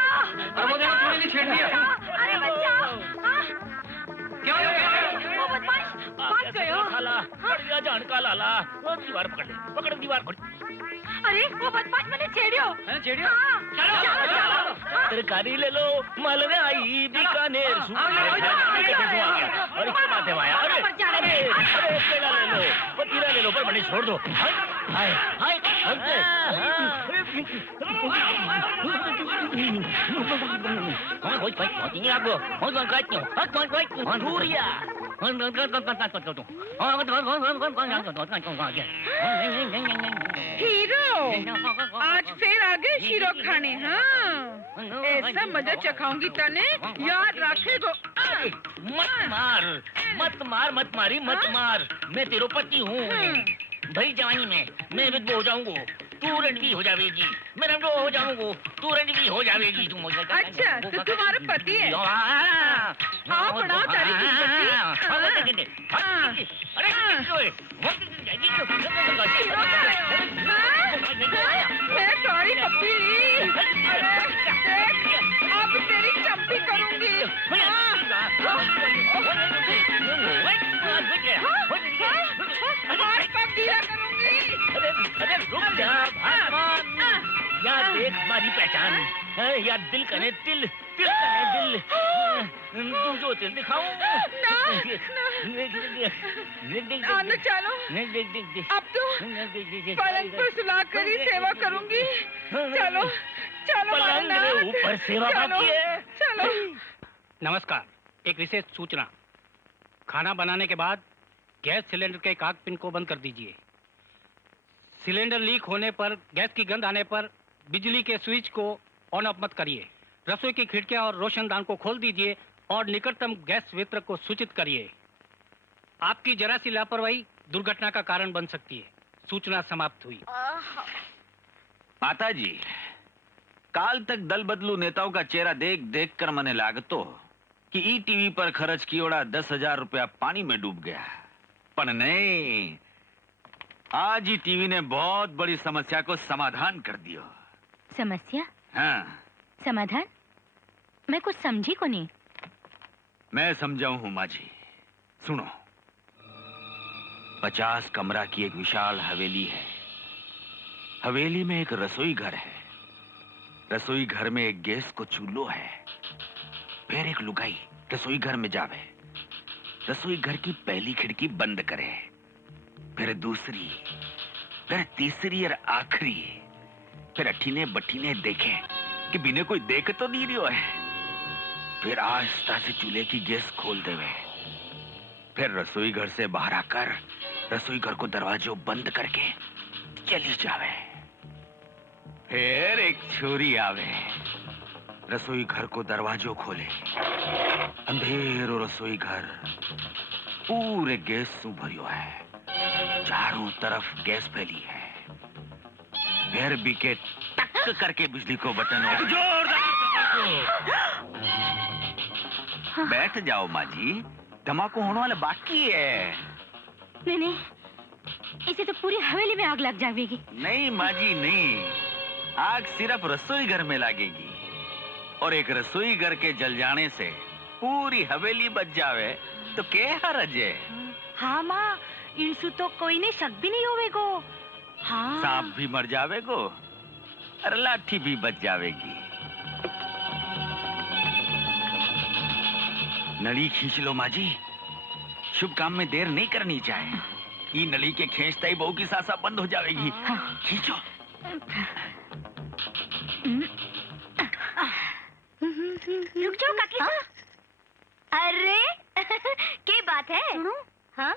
थोड़ी नहीं छेड़ दिया। अरे बच्चा, क्या हो गया? वो बदमाश भाग गए हो। साला पड़ गया जान का लाला। वो दीवार पकड़ ले, पकड़ दीवार पकड़। अरे वो बदमाश मैंने छेड़ियो। छेड़ियो? चलो। तरकारी ले लो, मालवे आई बीकानेर सू। और क्या बात है माया? अरे पेड़ा ले लो, पतीरा ले लो, पर बड़ी छोड़ दो। हाय हाय हीरो, आज फिर आ गए शीरो खाने। हाँ ऐसा मजा चखाऊंगी तने, याद रखेगो। मत मार। मैं तेरो पति हूँ। भरी जवानी में मैं विधवा हो जाऊंगा, तू रणवी हो जाएगी। मैं रणवी हो जाऊंगा, तू रणवी हो जाएगी। तू मुझे अच्छा, तो तुम्हारा पति है? हाँ, बढ़ाओ तारीख मैं तुम्हारी पप्पी ली। अब तेरी चंपी करूंगी। अरे रुक जा यार, देख मारी पहचान यार, दिल कने दिल कने दिल, तू जो दिल दिखाऊं चलो। अब तो पलंग पर सुला कर ही सेवा करूंगी। चलो पलंग के ऊपर सेवा बाकी है। चलो। नमस्कार, एक विशेष सूचना। खाना बनाने के बाद गैस सिलेंडर के काक पिन को बंद कर दीजिए। सिलेंडर लीक होने पर, गैस की गंध आने पर बिजली के स्विच को ऑन ऑफ मत करिए। रसोई की खिड़कियां और रोशनदान को खोल दीजिए और निकटतम गैस वितरक को सूचित करिए। आपकी जरा सी लापरवाही दुर्घटना का कारण बन सकती है। सूचना समाप्त हुई। माता जी, काल तक दल बदलू नेताओं का चेहरा देख देख कर मने लागतो कि ई टीवी पर खर्च कियोड़ा 10,000 रुपया पानी में डूब गया। पर नहीं, आज ही टीवी ने बहुत बड़ी समस्या को समाधान कर दियो। समस्या? हाँ। समाधान? मैं कुछ समझी को नहीं। मैं समझाऊं हूं माँ जी, सुनो। 50 कमरा की एक विशाल हवेली है। हवेली में एक रसोई घर है। रसोई घर में एक गैस को चूल्हो है। फिर एक लुगाई रसोई घर में जावे, रसोई घर की पहली खिड़की बंद करे, फिर दूसरी, फिर तीसरी और आखिरी, फिर अठीने बठीने देखे कि बिने कोई देख तो नहीं रही है। फिर आहिस्ता से चूल्हे की गैस खोल देवे। फिर रसोई घर से बाहर आकर रसोई घर को दरवाजों बंद करके चली जावे। फिर एक छोरी आवे, रसोई घर को दरवाजों खोले। अंधेरो रसोई घर पूरे गैस से भरियो है। चारों तरफ गैस फैली है। फिर बीके टक करके बिजली को बटन बैठ जाओ माँ जी, धमाको होने वाला बाकी है। नहीं, इसे तो पूरी हवेली में आग लग जाएगी। नहीं माँ जी नहीं, आग सिर्फ रसोई घर में लगेगी। और एक रसोई घर के जल जाने से पूरी हवेली बच जावे तो क्या हर्ज है? हाँ माँ, इनसु तो कोई ने शक भी नहीं होवेगो। हाँ। सांप भी मर जावेगो और लाठी भी बच जावेगी। नली खींच लो माँ जी, शुभ काम में देर नहीं करनी चाहिए। ये नली के खींचते ही बहू की सांसा बंद हो जाएगी। खींचो। रुक जाओ काकी। हाँ? अरे क्या बात है? हाँ?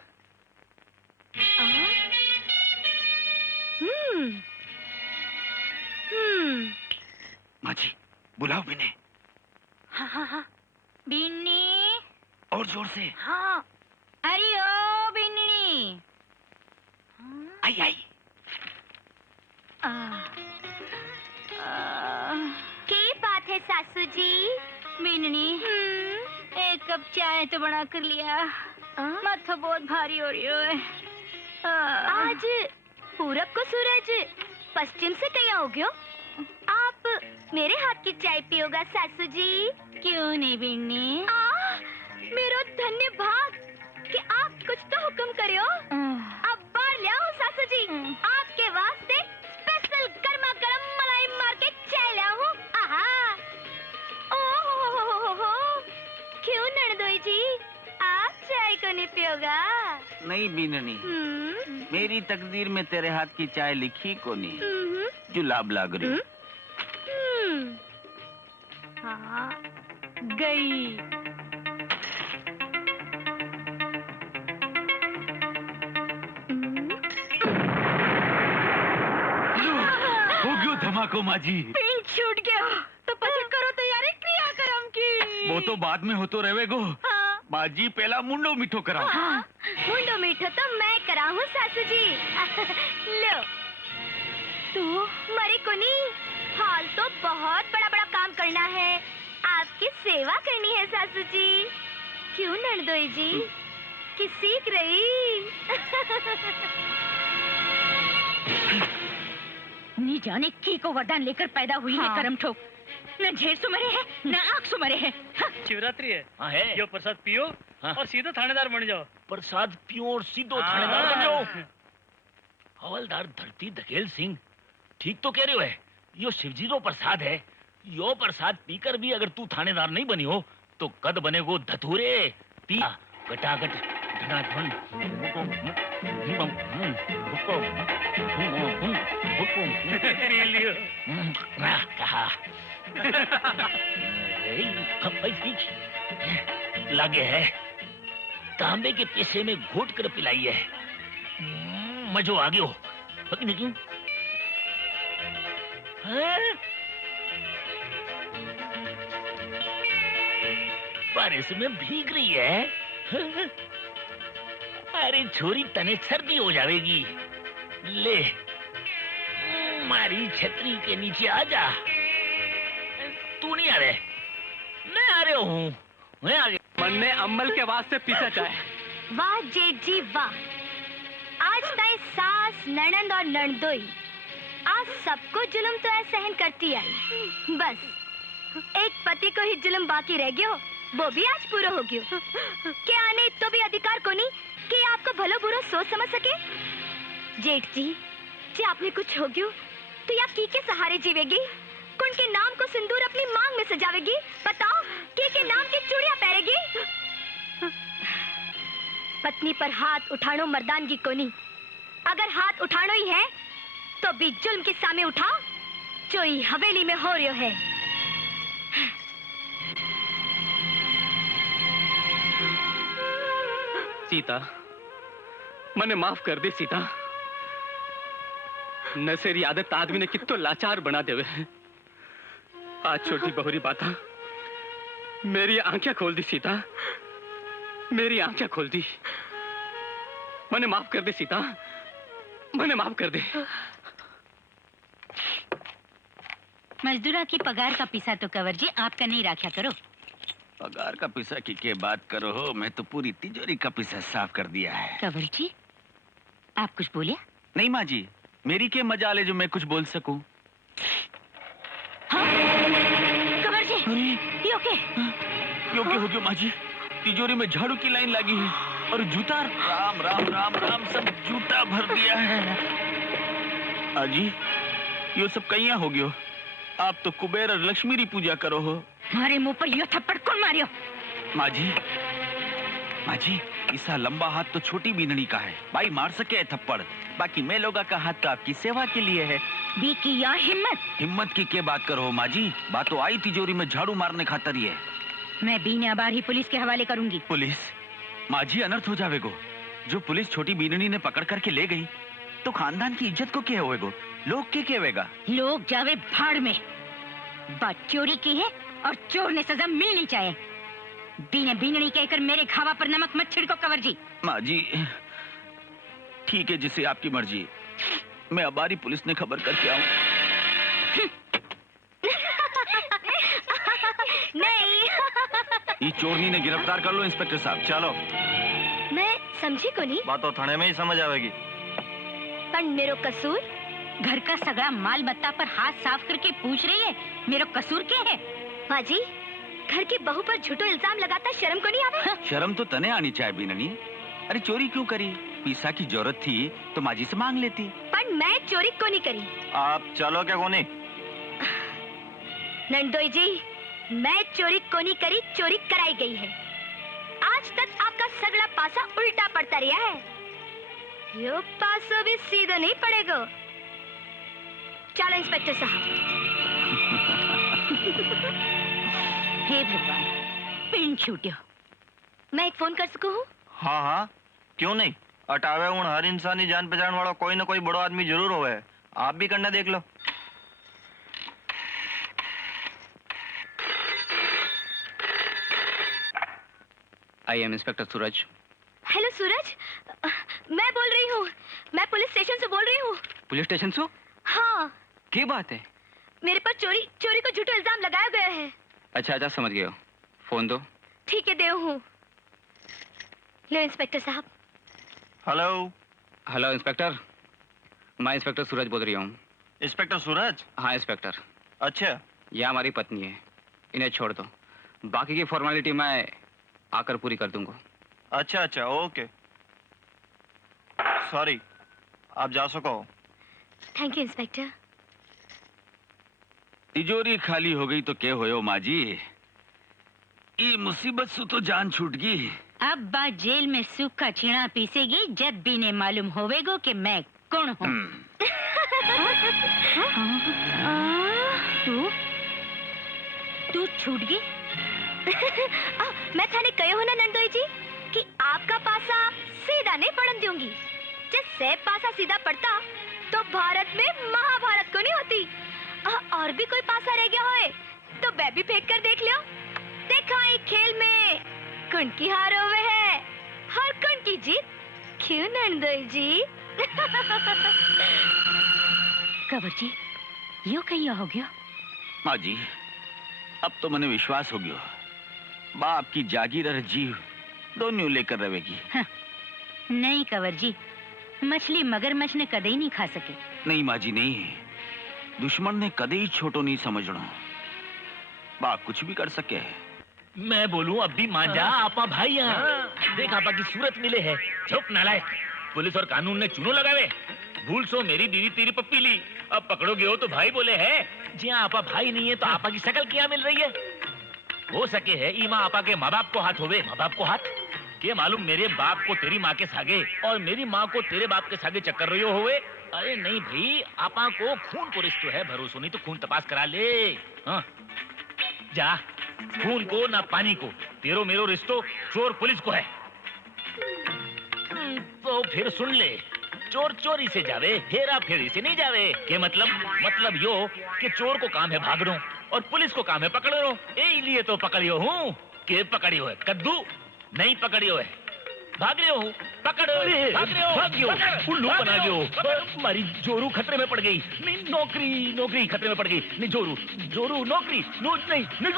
माँ जी, बुलाओ बिन्ने। हाँ। बिन्नी। और जोर से। हाँ। अरे ओ बिन्नी। आई। क्या बात है सासू जी? बिन्नी, एक कप चाय तो बना कर लिया। माथा बहुत भारी हो रही है। आज पूरब को सूरज पश्चिम से कहीं हो गयो। आप मेरे हाथ की चाय पियोगा सासू जी? क्यों नहीं बिन्नी? मेरो धन्य भाग कि आप कुछ तो हुक्म करियो। अब बाहर ले आओ सासू जी, आपके वास्ते स्पेशल गर्मा गर्म मलाई मार के चाय ले आऊं। ओहो, क्यों ननदोई जी, आप चाय को नहीं पियोगा? नहीं बीननी, मेरी तकदीर में तेरे हाथ की चाय लिखी को नहीं, जुलाब लाग रही। हाँ, गई। हो गयो धमाको माँ जी। पिन छूट गया तो पछे वो तो बाद में हो तो रहेगो। हाँ। माजी पहला मुंडो मीठो कराओ। हाँ, मुंडो मीठो तो मैं कराऊं सासू जी। लो तू मरी कुनी, हाल तो बहुत बड़ा बड़ा काम करना है, आपकी सेवा करनी है सासू जी। क्यों नंदोई जी कि सीख रही? नी जाने की को वरदान लेकर पैदा हुई है करम ठोक। न झेर सुमरे है न आँख सुमरे है। शिवरात्रि है। हाँ है। यो प्रसाद पियो और सीधा थानेदार बन जाओ। प्रसाद पियो और सीधो थानेदार बन जाओ। हवलदार धरती धकेल सिंह ठीक तो कह रहे हो है। यो शिवजी रो प्रसाद है। यो प्रसाद पीकर भी अगर तू थानेदार नहीं बनी हो तो कद बनेगो धतूरे। पी गटागट धनाधन पी लियो। कहा लागे है तांबे के पैसे में घोट कर पिलाई है। मजो आ गयो। बारिश में भीग रही है। अरे छोरी तने सर्दी हो जाएगी। ले मारी छतरी के नीचे आ जा। तू नहीं आ रहे? मैं आ रहा हूँ। मैं आ गया। मन ने अम्मल के वास्ते पीसा चाहे। वाह जेठ जी वाह, आज तय सास ननंद और नंदोई आज सबको जुल्म तो सहन करती आई, बस एक पति को ही जुल्म बाकी रह गयो, वो भी आज पूरा हो गयो। क्या आने तो भी अधिकार को नहीं कि आपको भलो बुरो सोच समझ सके। जेठ जी जे आपने कुछ हो गयो तो आप की के सहारे जीवेगी? कौन के नाम को सिंदूर अपनी मांग में सजावेगी? बताओ के नाम की चूड़ियां पहनेगी? पत्नी पर हाथ उठानो मर्दानगी को नहीं, अगर हाथ उठानो ही है तो भी जुल्म के सामने उठाओ जो ही हवेली में हो रही है। सीता मने माफ कर दे सीता। नशेरी आदत आदमी ने कितो लाचार बना देवे। आज छोटी बहुरी बाता मेरी आंखें खोल दी सीता, मेरी आंखें खोल दी। मने माफ कर दे सीता, मने माफ कर दे। मजदूरा की पगार का पिसा तो कंवर जी आपका नहीं राख्या करो। पगार का पैसा की के बात करो हो, मैं तो पूरी तिजोरी का पैसा साफ कर दिया है। कंवर जी आप कुछ बोलिया? नहीं माँ जी, मेरी के मजाल है जो मैं कुछ बोल सकूं। हाँ? कंवर जी योके हो गयो माँ जी। तिजोरी में झाड़ू की लाइन लगी है और जूता राम राम राम राम सब जूता भर दिया है। आजी यो सब कहिया हो गयो। आप तो कुबेर और लक्ष्मी री पूजा करो हो। हमारे मुंह पर यो थप्पड़ कौन मारियो? माँ जी इसा लंबा हाथ तो छोटी बीननी का है, भाई मार सके थप्पड़। बाकी मैं लोगा का हाथ तो आपकी सेवा के लिए है। बी की या हिम्मत की के बात करो माँ जी। बात तो आई तिजोरी में झाड़ू मारने खातर ही है। मैं बीने अबार ही पुलिस के हवाले करूंगी। पुलिस? माँ जी अनर्थ हो जावेगो। जो पुलिस छोटी बीननी ने पकड़ करके ले गई तो खानदान की इज्जत को क्या होएगो? लोग क्या कहेगा? लोग जावे भाड़ में। बात चोरी की है और चोर ने सजा मिलनी चाहिए। बीने बीननी कहकर मेरे घावा पर नमक मत छिड़को कंवर जी। माँ जी ठीक है, जिसे आपकी मर्जी। मैं अबारी पुलिस ने खबर करके आऊं। नहीं ये चोरनी ने गिरफ्तार कर लो इंस्पेक्टर साहब। चलो। मैं समझी को नहीं। बात तो थाने में ही समझ आवेगी। पर मेरो कसूर? घर का सगड़ा माल बत्ता पर हाथ साफ करके पूछ रही है मेरो कसूर क्या है? बाजी घर की बहू पर झूठो इल्जाम लगाता शर्म को नहीं आवे? शर्म तो तने आनी चाहिए बीननी। अरे चोरी क्यों करी? पैसा की जरूरत थी तो माजी से मांग लेती। पर मैं चोरी को नहीं करी। आप चलो क्या कोनी? नंदोई जी मैं चोरी को नहीं करी, चोरी कराई गई है। आज तक आपका सगड़ा पासा उल्टा पड़ता रहा है, यो पासो भी सीधा नहीं पड़ेगा। चलो इंस्पेक्टर साहब। हे भगवान पिन छूटियो। मैं एक फोन कर सकूं? हाँ हाँ क्यों नहीं। अटावे उन हर इंसानी जान पहचान वाला कोई ना कोई बड़ो आदमी जरूर होवे। आप भी करना देख लो। I am inspector Suraj. Hello Suraj, मैं बोल रही हूँ, मैं पुलिस स्टेशन से बोल रही हूँ। पुलिस स्टेशन से? हाँ। क्या बात है? मेरे पर चोरी को झूठा इल्जाम लगाया गया है। अच्छा समझ गए हो। फोन दो। ठीक है, देव हूँ। लो इंस्पेक्टर साहब। हेलो। हेलो इंस्पेक्टर, मैं इंस्पेक्टर सूरज बोल रही हूँ। इंस्पेक्टर सूरज? हाँ इंस्पेक्टर। अच्छा। यह हमारी पत्नी है, इन्हें छोड़ दो, बाकी की फॉर्मेलिटी मैं आकर पूरी कर दूंगा। अच्छा ओके, सॉरी, आप जा सको। Thank you inspector. तिजोरी खाली हो गई तो क्या होयो माँ जी, ये मुसीबत से तो जान छूट गई। अब बात जेल में सूखा छीणा पीसेगी जब भी ने मालूम होवेगो कि मैं कौन हूँ। तू छूट गई? मैं थाने कहे हो ना नंदोई जी कि आपका पासा सीधा नहीं पड़न दूंगी। जब सेब पासा सीधा पड़ता तो भारत में महाभारत को नहीं होती। और भी कोई पासा रह गया होए तो मैं भी फेंक कर देख लियो। देखा ही खेल में कौन की हार हुए है और कौन की जीत। क्यों नंदोई जी? कवर जी, यो कहीं हो गया? माँ जी, अब तो मैंने विश्वास हो गया, बाप की जागीर और जीव दोनों लेकर रहेगी। नहीं कवर जी, मछली मगरमच्छ ने कदे ही नहीं खा सके। नहीं माँ जी नहीं, दुश्मन ने कदे ही छोटो नहीं समझना, बाप कुछ भी कर सके। मैं बोलूं अब भी मान जा, आपा भाई यहाँ देख, आपा की सूरत मिले है। चुप नालायक, पुलिस और कानून ने चूनो लगावे। भूल सो मेरी बीवी तेरी पप्पी ली, अब पकड़ोगे हो तो भाई बोले है। जी हाँ, आपा भाई नहीं है तो आपा की शकल क्या मिल रही है? हो सके है ईमा आपा के माँ बाप को हाथ होवे। माँ बाप को हाथ के मालूम, मेरे बाप को तेरी माँ के सागे और मेरी माँ को तेरे बाप के सागे चक्कर रही होवे। अरे नहीं भाई, आपा को खून को रिश्तो है, भरोसा नहीं तो खून तपास करा ले। हाँ जा, खून को ना पानी को, तेरो मेरो रिश्तो चोर पुलिस को है। तो फिर सुन ले, चोर चोरी से जावे, हेरा फेरी से नहीं जावे। के मतलब यो कि चोर को काम है भागनो और पुलिस को काम है पकड़नो। यही लिए तो पकड़ियो हूँ। के पकड़ियो है कद्दू? नहीं पकड़ियो है, भाग रहे हो। पकड़ो, भाग रहे हो, भागियो, उल्लू बना गयो। हमारी जोरू खतरे में पड़ गई। नहीं नौकरी खतरे में पड़ गई। नहीं जोरू नौकरी नहीं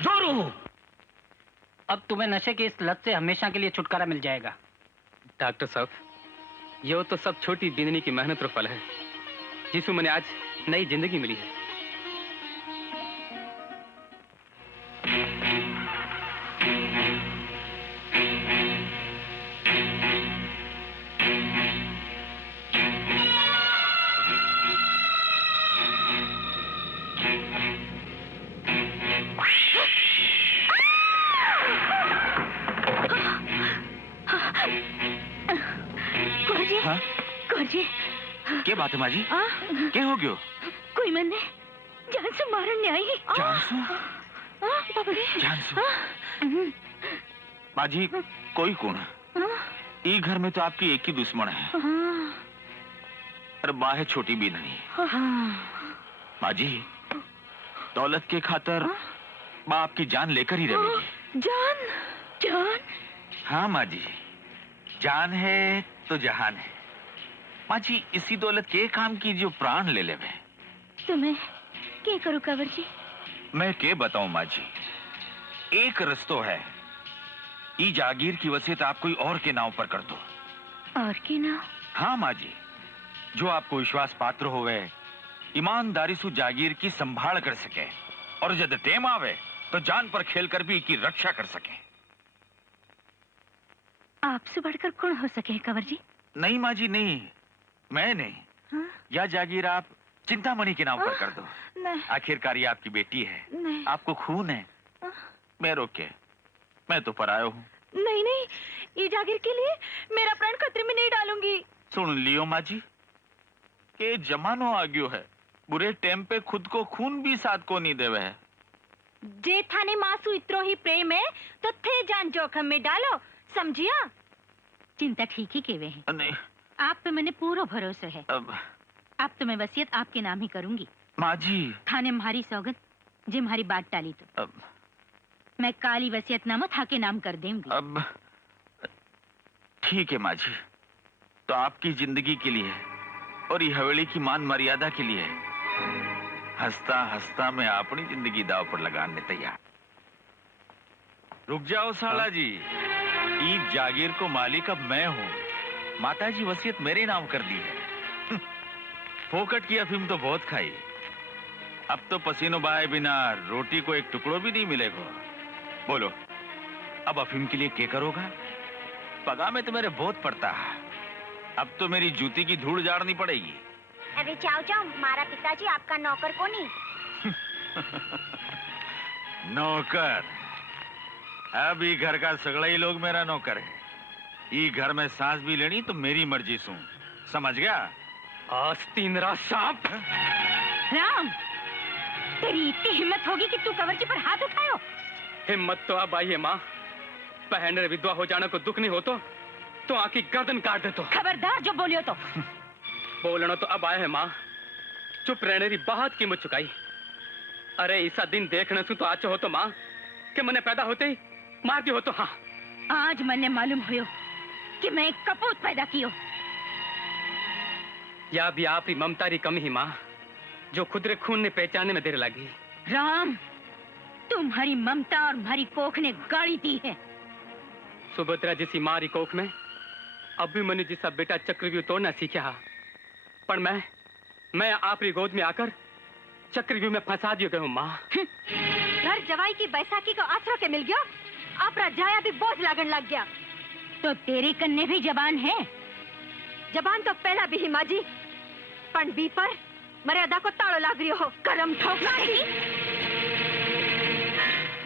जोरू। अब तुम्हें नशे की इस लत से हमेशा के लिए छुटकारा मिल जाएगा। डॉक्टर साहब, ये तो सब छोटी बिंदनी की मेहनत और फल है, जिसमें मैंने आज नई जिंदगी मिली है। हाँ? क्या बात है माँ जी? क्या हो गयो? कोई मैंने जान से मारने आई। जानसू? माँ जी, कोई कौन? ई घर में तो आपकी एक ही दुश्मन है, और माँ है छोटी बिंदनी। माँ जी, दौलत के खातर माँ आपकी जान लेकर ही रहेगी। जान? हाँ माँ जी, जान है तो जहान है। माँ जी, इसी दौलत के काम की जो प्राण ले ले। तो मैं क्या करूँ कंवर जी? मैं क्या बताऊं माँ जी, एक रस्तो है, ई जागीर की वसीयत आप कोई और के नाव पर कर दो। और के नाव? हाँ माँ जी, जो आपको विश्वास पात्र होवे, ईमानदारी से जागीर की संभाल कर सके, और जब टेम आवे तो जान पर खेल कर भी की रक्षा कर सके। आपसे बढ़कर कौन हो सके कंवर जी? नहीं माँ जी नहीं, मैं नहीं। हाँ? या जागीर आप चिंतामणि के नाम पर कर दो। नहीं। आखिरकार ये आपकी बेटी है, नहीं। आपको खून है। मैं रोके, मैं तो पराया हूँ। नहीं, ये जागीर के लिए मेरा प्राण खतरे में नहीं डालूंगी। सुन लियो माँ जी, के जमानो आ गयो है, बुरे टाइम पे खुद को खून भी साथ को नहीं देवे है। जे थाने मासू इतरो ही प्रेम है तो थे जान जोखम में डालो, समझिया? चिंता ठीक ही केवे हैं। नहीं, आप पे मैंने पूरा भरोसा है। अब तो मैं वसीयत आपके नाम ही करूंगी। माँ जी, थाने हमारी सौगत जे हमारी बात टाली तो। मैं काली वसीयतनामा था के नाम कर दूंगी। अब ठीक है माँ जी, तो आपकी जिंदगी के लिए और ये हवेली की मान मर्यादा के लिए हंसता हंसता मैं अपनी जिंदगी दाव पर लगाने तैयार। रुक जाओ साला जी, ईद जागीर को मालिक अब मैं हूँ। माताजी वसीयत मेरे नाम कर दी है। फोकट की अफीम तो बहुत खाई, अब तो पसीनो बहाए बिना रोटी को एक टुकड़ो भी नहीं मिलेगा। बोलो अब अफीम के लिए क्या करोगा? पगा में तो मेरे बहुत पड़ता है, अब तो मेरी जूती की धूड़ झाड़नी पड़ेगी। अरे जाओ जाओ, मारा पिताजी आपका नौकर को नहीं। नौकर? अब ये घर का सगड़ा ही लोग मेरा नौकर है। ये घर में सांस भी लेनी तो मेरी मर्जी सुन, समझ गया? आस्तीन रात सांप। राम, तेरी इतनी हिम्मत होगी कि तू कवरची पर हाथ उठायो? हिम्मत तो अब आई है माँ। बहन रे विधवा हो जाने को दुख नहीं हो तो आंखी गर्दन काट दे तो। खबरदार जो बोलियो तो। बोलना तो अब आया है माँ, चुप रहने की बहुत कीमत चुकाई। अरे ऐसा दिन देखने से तो आचो हो तो माँ कि मैंने पैदा होते ही मार दियो हो तो। हाँ, आज मैंने मालूम हुयो कि मैं एक कपूत पैदा कियो। या भी आप ही ममता री कमी ही माँ, जो खुदरे खून ने पहचाने में देर लगी। राम, तुम्हारी ममता और हमारी कोख ने गाड़ी दी है। सुभद्रा जैसी मारी कोख में अभिमन्यु जैसा बेटा चक्रव्यूह तोड़ना सीखा, पर मैं आपकी गोद में आकर चक्रव्यूह में फंसा दियो गयो माँ। घर जवाई की बैसाखी को आसरा के मिल गया, आपरा जाया भी बोझ लागन लग गया। तो तेरी कन्ने भी जबान है? जबान तो पहला भी ही माँ जी, पण बी पर मर्यादा को ताड़ो लाग रही हो। करम ठोकना ही।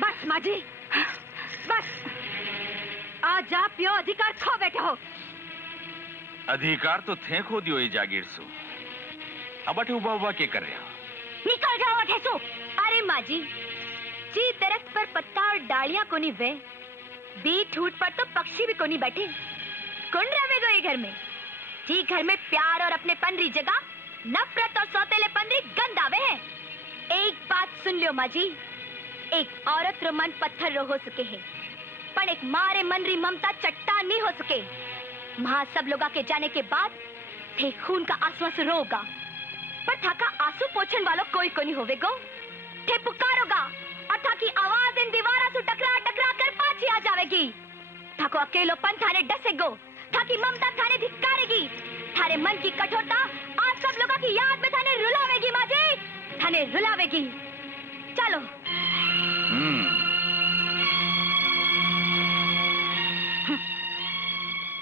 बस माँ जी, बस। आज आप यो अधिकार खो बैठे हो। अधिकार तो थे खो दियो ये जागीर सु, अब अठे उबा उबा के कर रहे हो? निकल जाओ अठे सु। अरे माँ जी, दरख्त पर पत्ता और डालियां कोनी वे, बीट ठूट पर तो पक्षी भी कोनी बैठे। कौन रहेगा ये घर में? जी घर में प्यार और अपने पनरी जगह नफरत और सौतेले पनरी गंद आवे है। एक बात सुन लियो माँ जी, एक औरत रो मन पत्थर रो हो सके है, पर एक मारे मन री ममता चट्टान नहीं हो सके। माँ सब लोगा के जाने के बाद थे खून का आंसू से रोगा, पर था का आंसू पोछन वालों कोई को नहीं होवेगो। थे पुकारोगा और था की आवाज इन दीवारा से टकरा टकरा कर पाछी आ जावेगी। था को अकेलोपन थाने डसेगो, था की ममता थाने धिक्कारेगी। थारे मन की कठोरता आज सब लोगों की याद में थाने रुलावेगी माँ जी, थाने रुलावेगी। चलो।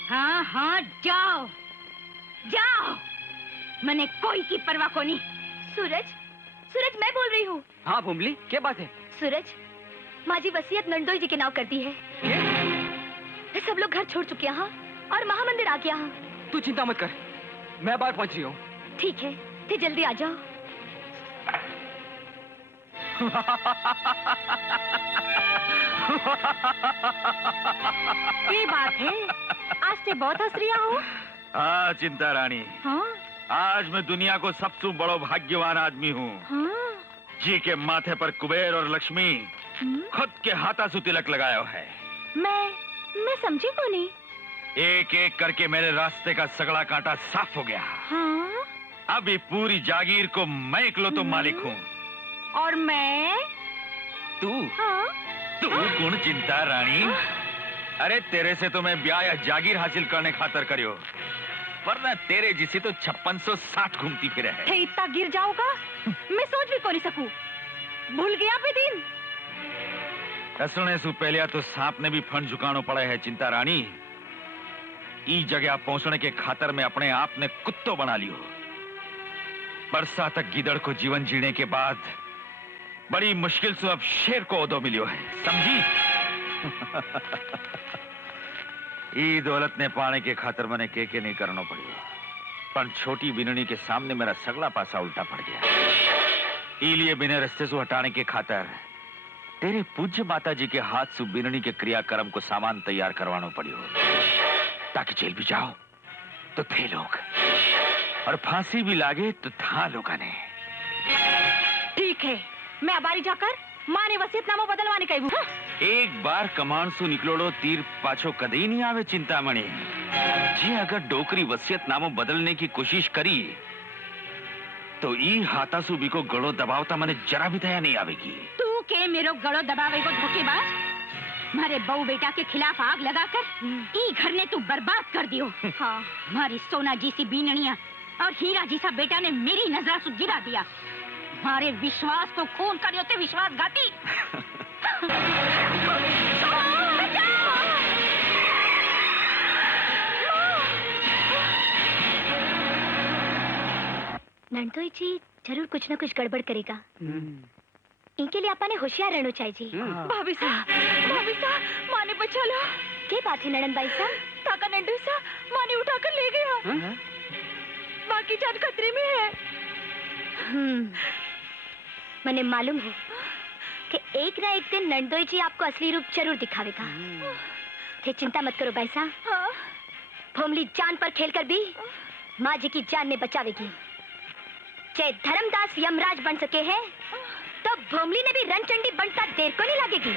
हाँ हाँ, जाओ जाओ, मैंने कोई की परवाह को नहीं। सूरज, सूरज मैं बोल रही हूँ। हाँ भूमली, क्या बात है? सूरज, माँ जी वसीयत नंदोई जी के नाम कर दी है। सब लोग घर छोड़ चुके हैं और महामंदिर आ गया। तू चिंता मत कर, मैं बाहर पहुंच रही हूँ। ठीक है, तो जल्दी आ जाओ। ये बात है, आज से बहुत हंस रही हो। हाँ चिंता रानी, हाँ? आज मैं दुनिया को सबसे बड़ो भाग्यवान आदमी हूँ। हाँ? जी के माथे पर कुबेर और लक्ष्मी खुद के हाथा से तिलक लगाया है। मैं समझी को नहीं। एक एक करके मेरे रास्ते का सगड़ा कांटा साफ हो गया। हाँ? अब ये पूरी जागीर को मैं इकलौता मालिक हूँ। और मैं? तू? हाँ? तू गुण चिंता रानी। अरे तेरे से तो मैं ब्याह या जागीर हासिल करने खातर करियो, वरना तेरे जिसी तो 5660 घूमती फिरे है। इतना गिर जाओगा मैं सोच भी को नहीं सकूं। भूल गया भी दिन। कसने से पहले तो सांप ने भी फंड झुकानो पड़े है चिंता रानी। ई जगह पहुंचने के खातर में अपने आप ने कुत्तो बना लियो। बरसा तक गिदड़ को जीवन जीने के बाद बड़ी मुश्किल से अब शेर को ओदो मिलियो है, समझी? ई दौलत ने पाने के खातर मैंने के नहीं करना पड़ियो, पर छोटी बिननी के सामने मेरा सगला पासा उल्टा पड़ गया। इलिए बिना रास्ते से हटाने के खातर तेरे पूज्य माता जी के हाथ से बिननी के क्रियाक्रम को सामान तैयार करवाना पड़ियो, ताकि जेल भी जाओ तो थे लोग और फांसी भी लागे तो था लोगों ने। ठीक है, मैं अबारी जाकर माँ ने वसीयतनामा बदलवाने गई हूँ। एक बार कमांड सु निकलोड़ो तीर पाछो कदे नहीं आवे चिंतामणि। जे अगर डोकरी वसियतनामो बदलने की कोशिश करी तो ई हाथासु बी को गळो दबावता मने जरा भी दया नहीं आवेगी। तू के मेरो गळो दबावेगो धोखेबाज? मारे बहू बेटा के खिलाफ आग लगाकर ई घर ने तू बर्बाद कर दियो। हाँ, मारी सोना जैसी बीननिया और हीरा जैसा बेटा ने मेरी नजर से गिरा दिया। मारे विश्वास को खून कर होते विश्वासघाती। नंदोई जी जरूर कुछ न कुछ गड़बड़ करेगा। इनके लिए आपने होशियार रहना चाहिए जी। भाभी साहब माने बचा लो। क्या बात है ननद भाई साहब? ताका नंदोई सा माने उठाकर ले गया। बाकी जान खतरे में है। मने मालूम हो कि एक ना एक दिन नंदोई जी आपको असली रूप जरूर दिखावेगा। थे चिंता मत करो भाई साहब। भोमली जान पर खेलकर भी माँ जी की जान ने बचावेगी। चाहे धर्मदास यमराज बन सके हैं तो भोमली ने भी रणचंडी बनता देर को नहीं लगेगी।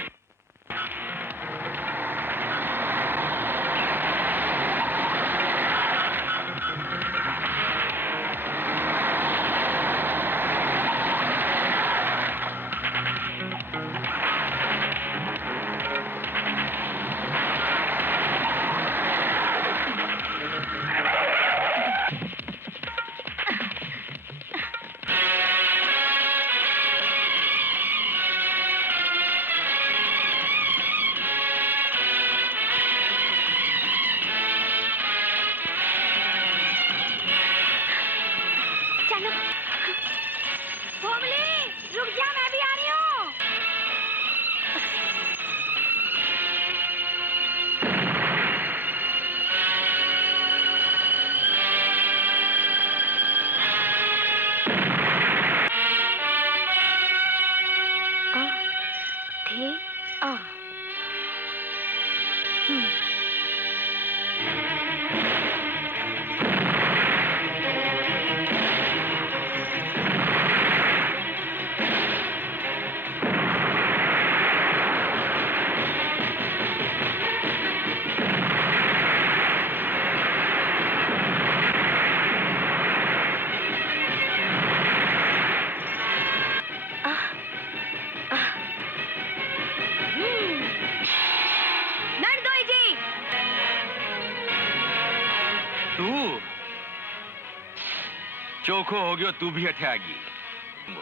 चोखो हो गयो तू भी अठे आगी।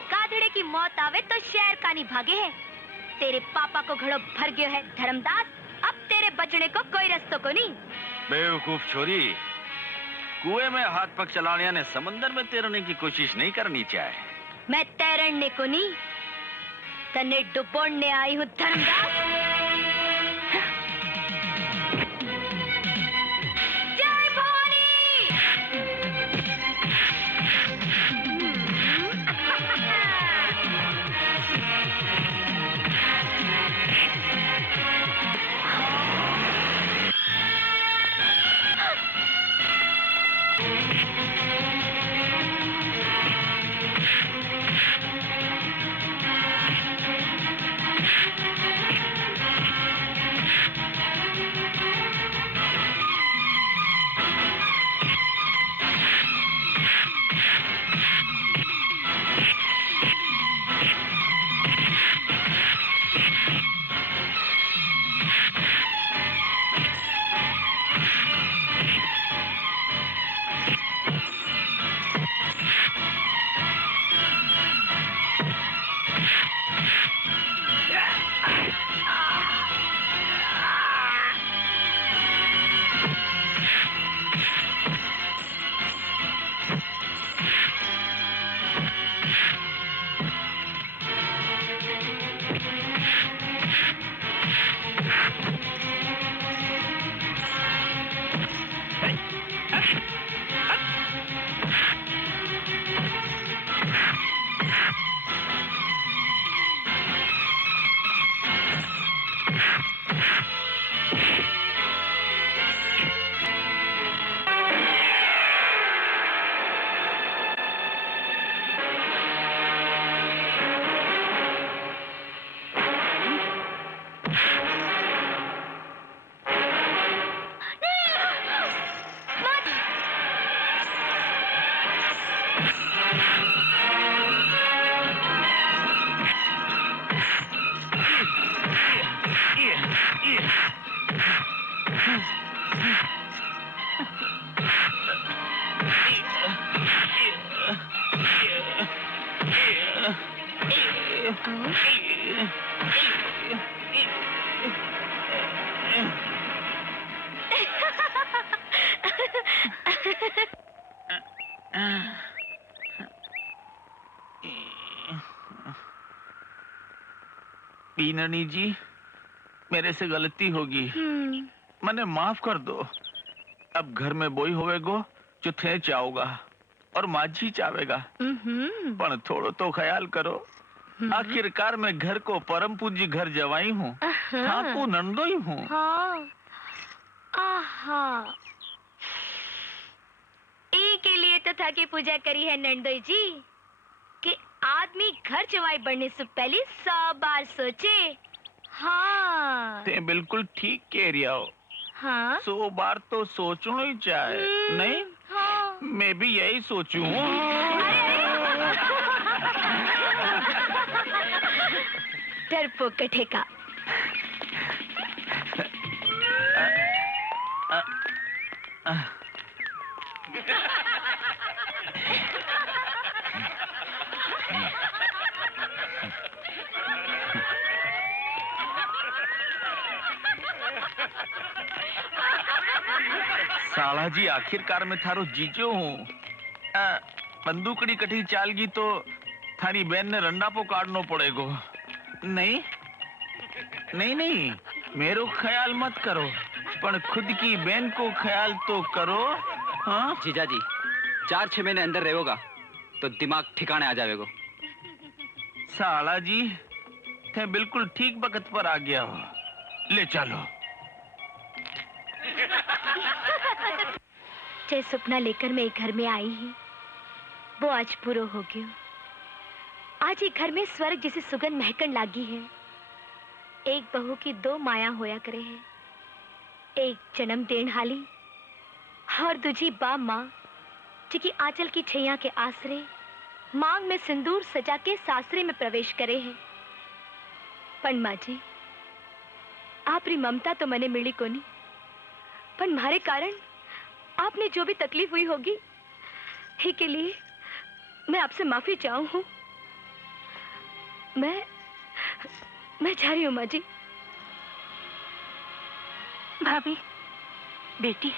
कादड़े की मौत आवे तो शहर का नहीं भागे है। तेरे पापा को घड़ो भर गयो है धर्मदास। अब तेरे बचने को कोई रस्तों को नहीं। बेवकूफ छोरी, कुएं में हाथ पग चलाने ने समंदर में तैरने की कोशिश नहीं करनी चाहिए। मैं तैरने को नहीं तने डुबोड़ने आई हूँ धर्मदास। जय भवानी। पीननी जी, मेरे से गलती होगी, मने माफ कर दो। अब घर में बोई होवेगो जो थे चाहोगा और माझी चावेगा, पर थोड़ो तो ख्याल करो। आखिरकार मैं घर को परम पूजी घर जवाई हूँ, हाँ को नंदोई हूँ। हाँ। आहा। ई के लिए तो था कि पूजा करी है नंदोई जी कि आदमी घर जवाई बनने से पहले 100 बार सोचे। हाँ। ते बिल्कुल ठीक कह रही हो। हाँ। 100 बार तो सोचना ही चाहिए, नहीं? हाँ। मैं भी यही सोचूं। डरपोक कठेका। साला जी, आखिरकार मैं थारो जीजो हूँ। बंदूकड़ी कठी चालगी तो थारी बहन ने रंडापो काटनो पड़ेगो। नहीं नहीं नहीं, मेरो ख्याल मत करो, पर खुद की बहन को ख्याल तो करो। हाँ जीजा जी, 4-6 महीने अंदर रहेगा तो दिमाग ठिकाने आ जाएगा। साला जी, थे बिल्कुल ठीक वक्त पर आ गया हो। ले चलो। जे सपना लेकर मैं घर में आई ही, वो आज पूरा हो गया। आज एक घर में स्वर्ग जैसी सुगंध महकन लागी है। एक बहू की 2 माया होया करे है, एक जन्म देन हाली और दूजी बा माँ जिकी आंचल की छैया के आसरे मांग में सिंदूर सजा के सासरे में प्रवेश करे है। पण माँ जी, आपरी ममता तो मने मिली कोनी, पर मारे कारण आपने जो भी तकलीफ हुई होगी, ही के लिए मैं आपसे माफी चाहूं हूं। मैं जा रही हूँ माँ जी। भाभी, बेटी।